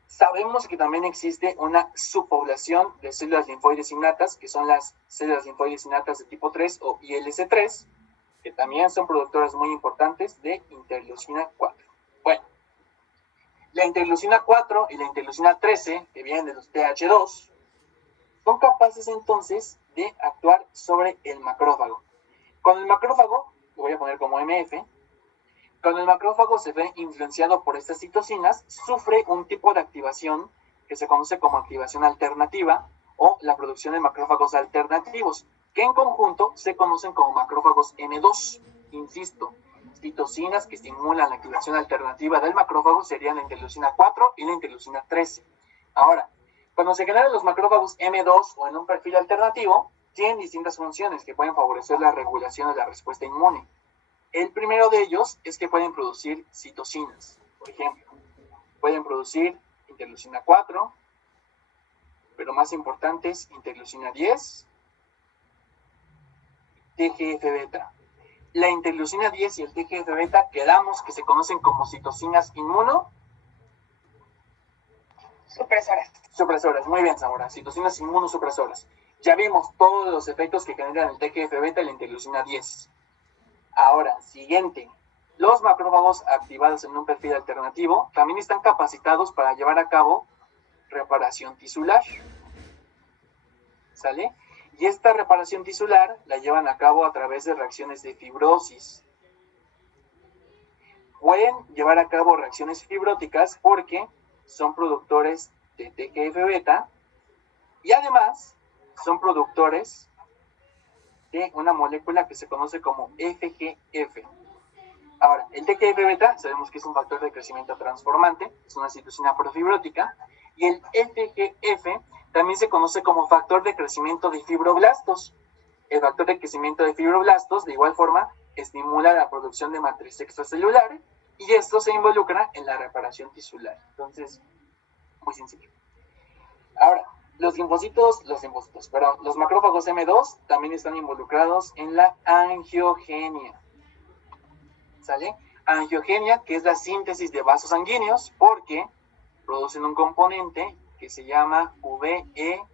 sabemos que también existe una subpoblación de células linfoides innatas, que son las células linfoides innatas de tipo 3 o ILC3, que también son productoras muy importantes de interleucina 4. Bueno, la interleucina 4 y la interleucina 13, que vienen de los TH2, son capaces entonces de actuar sobre el macrófago. Cuando el macrófago, lo voy a poner como MF, cuando el macrófago se ve influenciado por estas citocinas, sufre un tipo de activación que se conoce como activación alternativa o la producción de macrófagos alternativos, que en conjunto se conocen como macrófagos M2. Insisto, citocinas que estimulan la activación alternativa del macrófago serían la interleucina 4 y la interleucina 13. Ahora, cuando se generan los macrófagos M2 o en un perfil alternativo, tienen distintas funciones que pueden favorecer la regulación de la respuesta inmune. El primero de ellos es que pueden producir citocinas. Por ejemplo, pueden producir interleucina 4, pero más importantes, interleucina 10, TGF-beta. La interleucina 10 y el TGF-beta quedamos que se conocen como citocinas supresoras. Muy bien, Zamora, citocinas inmunosupresoras. Ya vimos todos los efectos que generan el TGF-beta y la interleucina 10. Ahora, siguiente. Los macrófagos activados en un perfil alternativo también están capacitados para llevar a cabo reparación tisular. ¿Sale? Y esta reparación tisular la llevan a cabo a través de reacciones de fibrosis. Pueden llevar a cabo reacciones fibróticas porque son productores de TGF-beta y además son productores de una molécula que se conoce como FGF. Ahora, el TGF-beta sabemos que es un factor de crecimiento transformante, es una citosina profibrótica, y el FGF también se conoce como factor de crecimiento de fibroblastos. El factor de crecimiento de fibroblastos, de igual forma, estimula la producción de matriz extracelular y esto se involucra en la reparación tisular. Entonces, muy sencillo. Ahora, los macrófagos M2 también están involucrados en la angiogenia. ¿Sale? Angiogenia, que es la síntesis de vasos sanguíneos, porque producen un componente que se llama VEGF.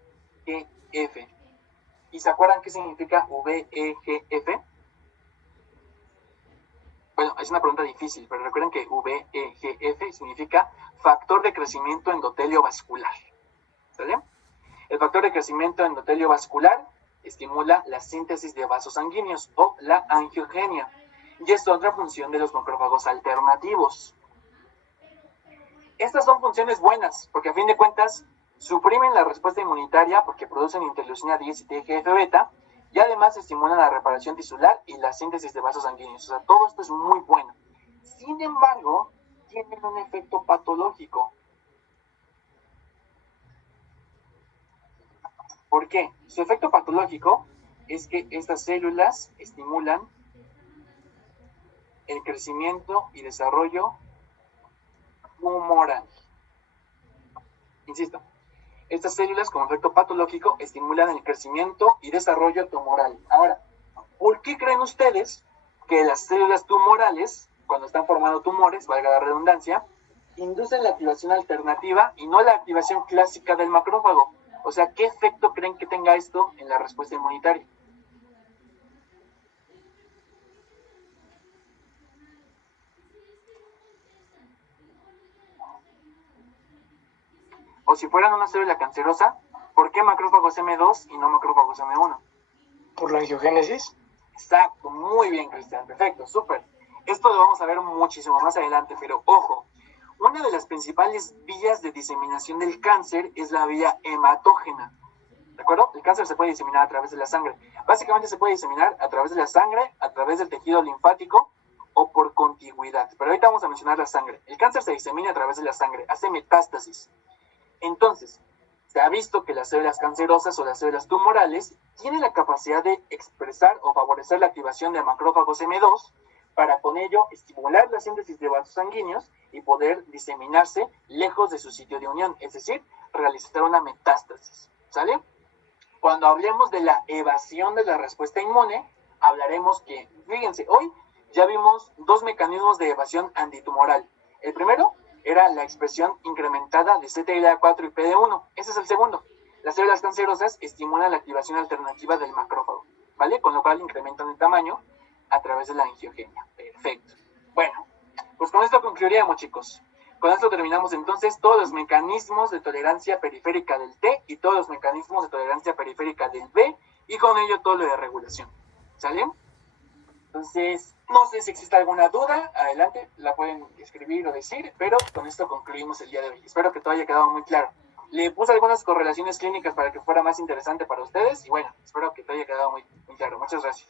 ¿Y se acuerdan qué significa VEGF? Bueno, es una pregunta difícil, pero recuerden que VEGF significa factor de crecimiento endotelio vascular. ¿Sale? El factor de crecimiento endotelio vascular estimula la síntesis de vasos sanguíneos o la angiogenia. Y es otra función de los macrófagos alternativos. Estas son funciones buenas, porque a fin de cuentas suprimen la respuesta inmunitaria porque producen interleucina 10 y TGF-beta, y además estimulan la reparación tisular y la síntesis de vasos sanguíneos. O sea, todo esto es muy bueno. Sin embargo, tienen un efecto patológico. ¿Por qué? Su efecto patológico es que estas células estimulan el crecimiento y desarrollo tumoral. Insisto, estas células como efecto patológico estimulan el crecimiento y desarrollo tumoral. Ahora, ¿por qué creen ustedes que las células tumorales, cuando están formando tumores, valga la redundancia, inducen la activación alternativa y no la activación clásica del macrófago? O sea, ¿qué efecto creen que tenga esto en la respuesta inmunitaria? O si fueran una célula cancerosa, ¿por qué macrófagos M2 y no macrófagos M1? ¿Por la angiogénesis? Exacto, muy bien, Cristian, perfecto, súper. Esto lo vamos a ver muchísimo más adelante, pero ojo, una de las principales vías de diseminación del cáncer es la vía hematógena. ¿De acuerdo? El cáncer se puede diseminar a través de la sangre. Básicamente se puede diseminar a través de la sangre, a través del tejido linfático o por contigüidad. Pero ahorita vamos a mencionar la sangre. El cáncer se disemina a través de la sangre, hace metástasis. Entonces, se ha visto que las células cancerosas o las células tumorales tienen la capacidad de expresar o favorecer la activación de macrófagos M2 para con ello estimular la síntesis de vasos sanguíneos y poder diseminarse lejos de su sitio de unión, es decir, realizar una metástasis. ¿Sale? Cuando hablemos de la evasión de la respuesta inmune, hablaremos que, fíjense, hoy ya vimos dos mecanismos de evasión antitumoral. El primero era la expresión incrementada de CTLA4 y PD1. Ese es el segundo. Las células cancerosas estimulan la activación alternativa del macrófago, ¿vale? Con lo cual incrementan el tamaño a través de la angiogenia. Perfecto. Bueno, pues con esto concluiríamos, chicos. Con esto terminamos entonces todos los mecanismos de tolerancia periférica del T y todos los mecanismos de tolerancia periférica del B y con ello todo lo de regulación. ¿Sale? Entonces, no sé si existe alguna duda, adelante, la pueden escribir o decir, pero con esto concluimos el día de hoy. Espero que todo haya quedado muy claro. Le puse algunas correlaciones clínicas para que fuera más interesante para ustedes y bueno, espero que todo haya quedado muy claro. Muchas gracias.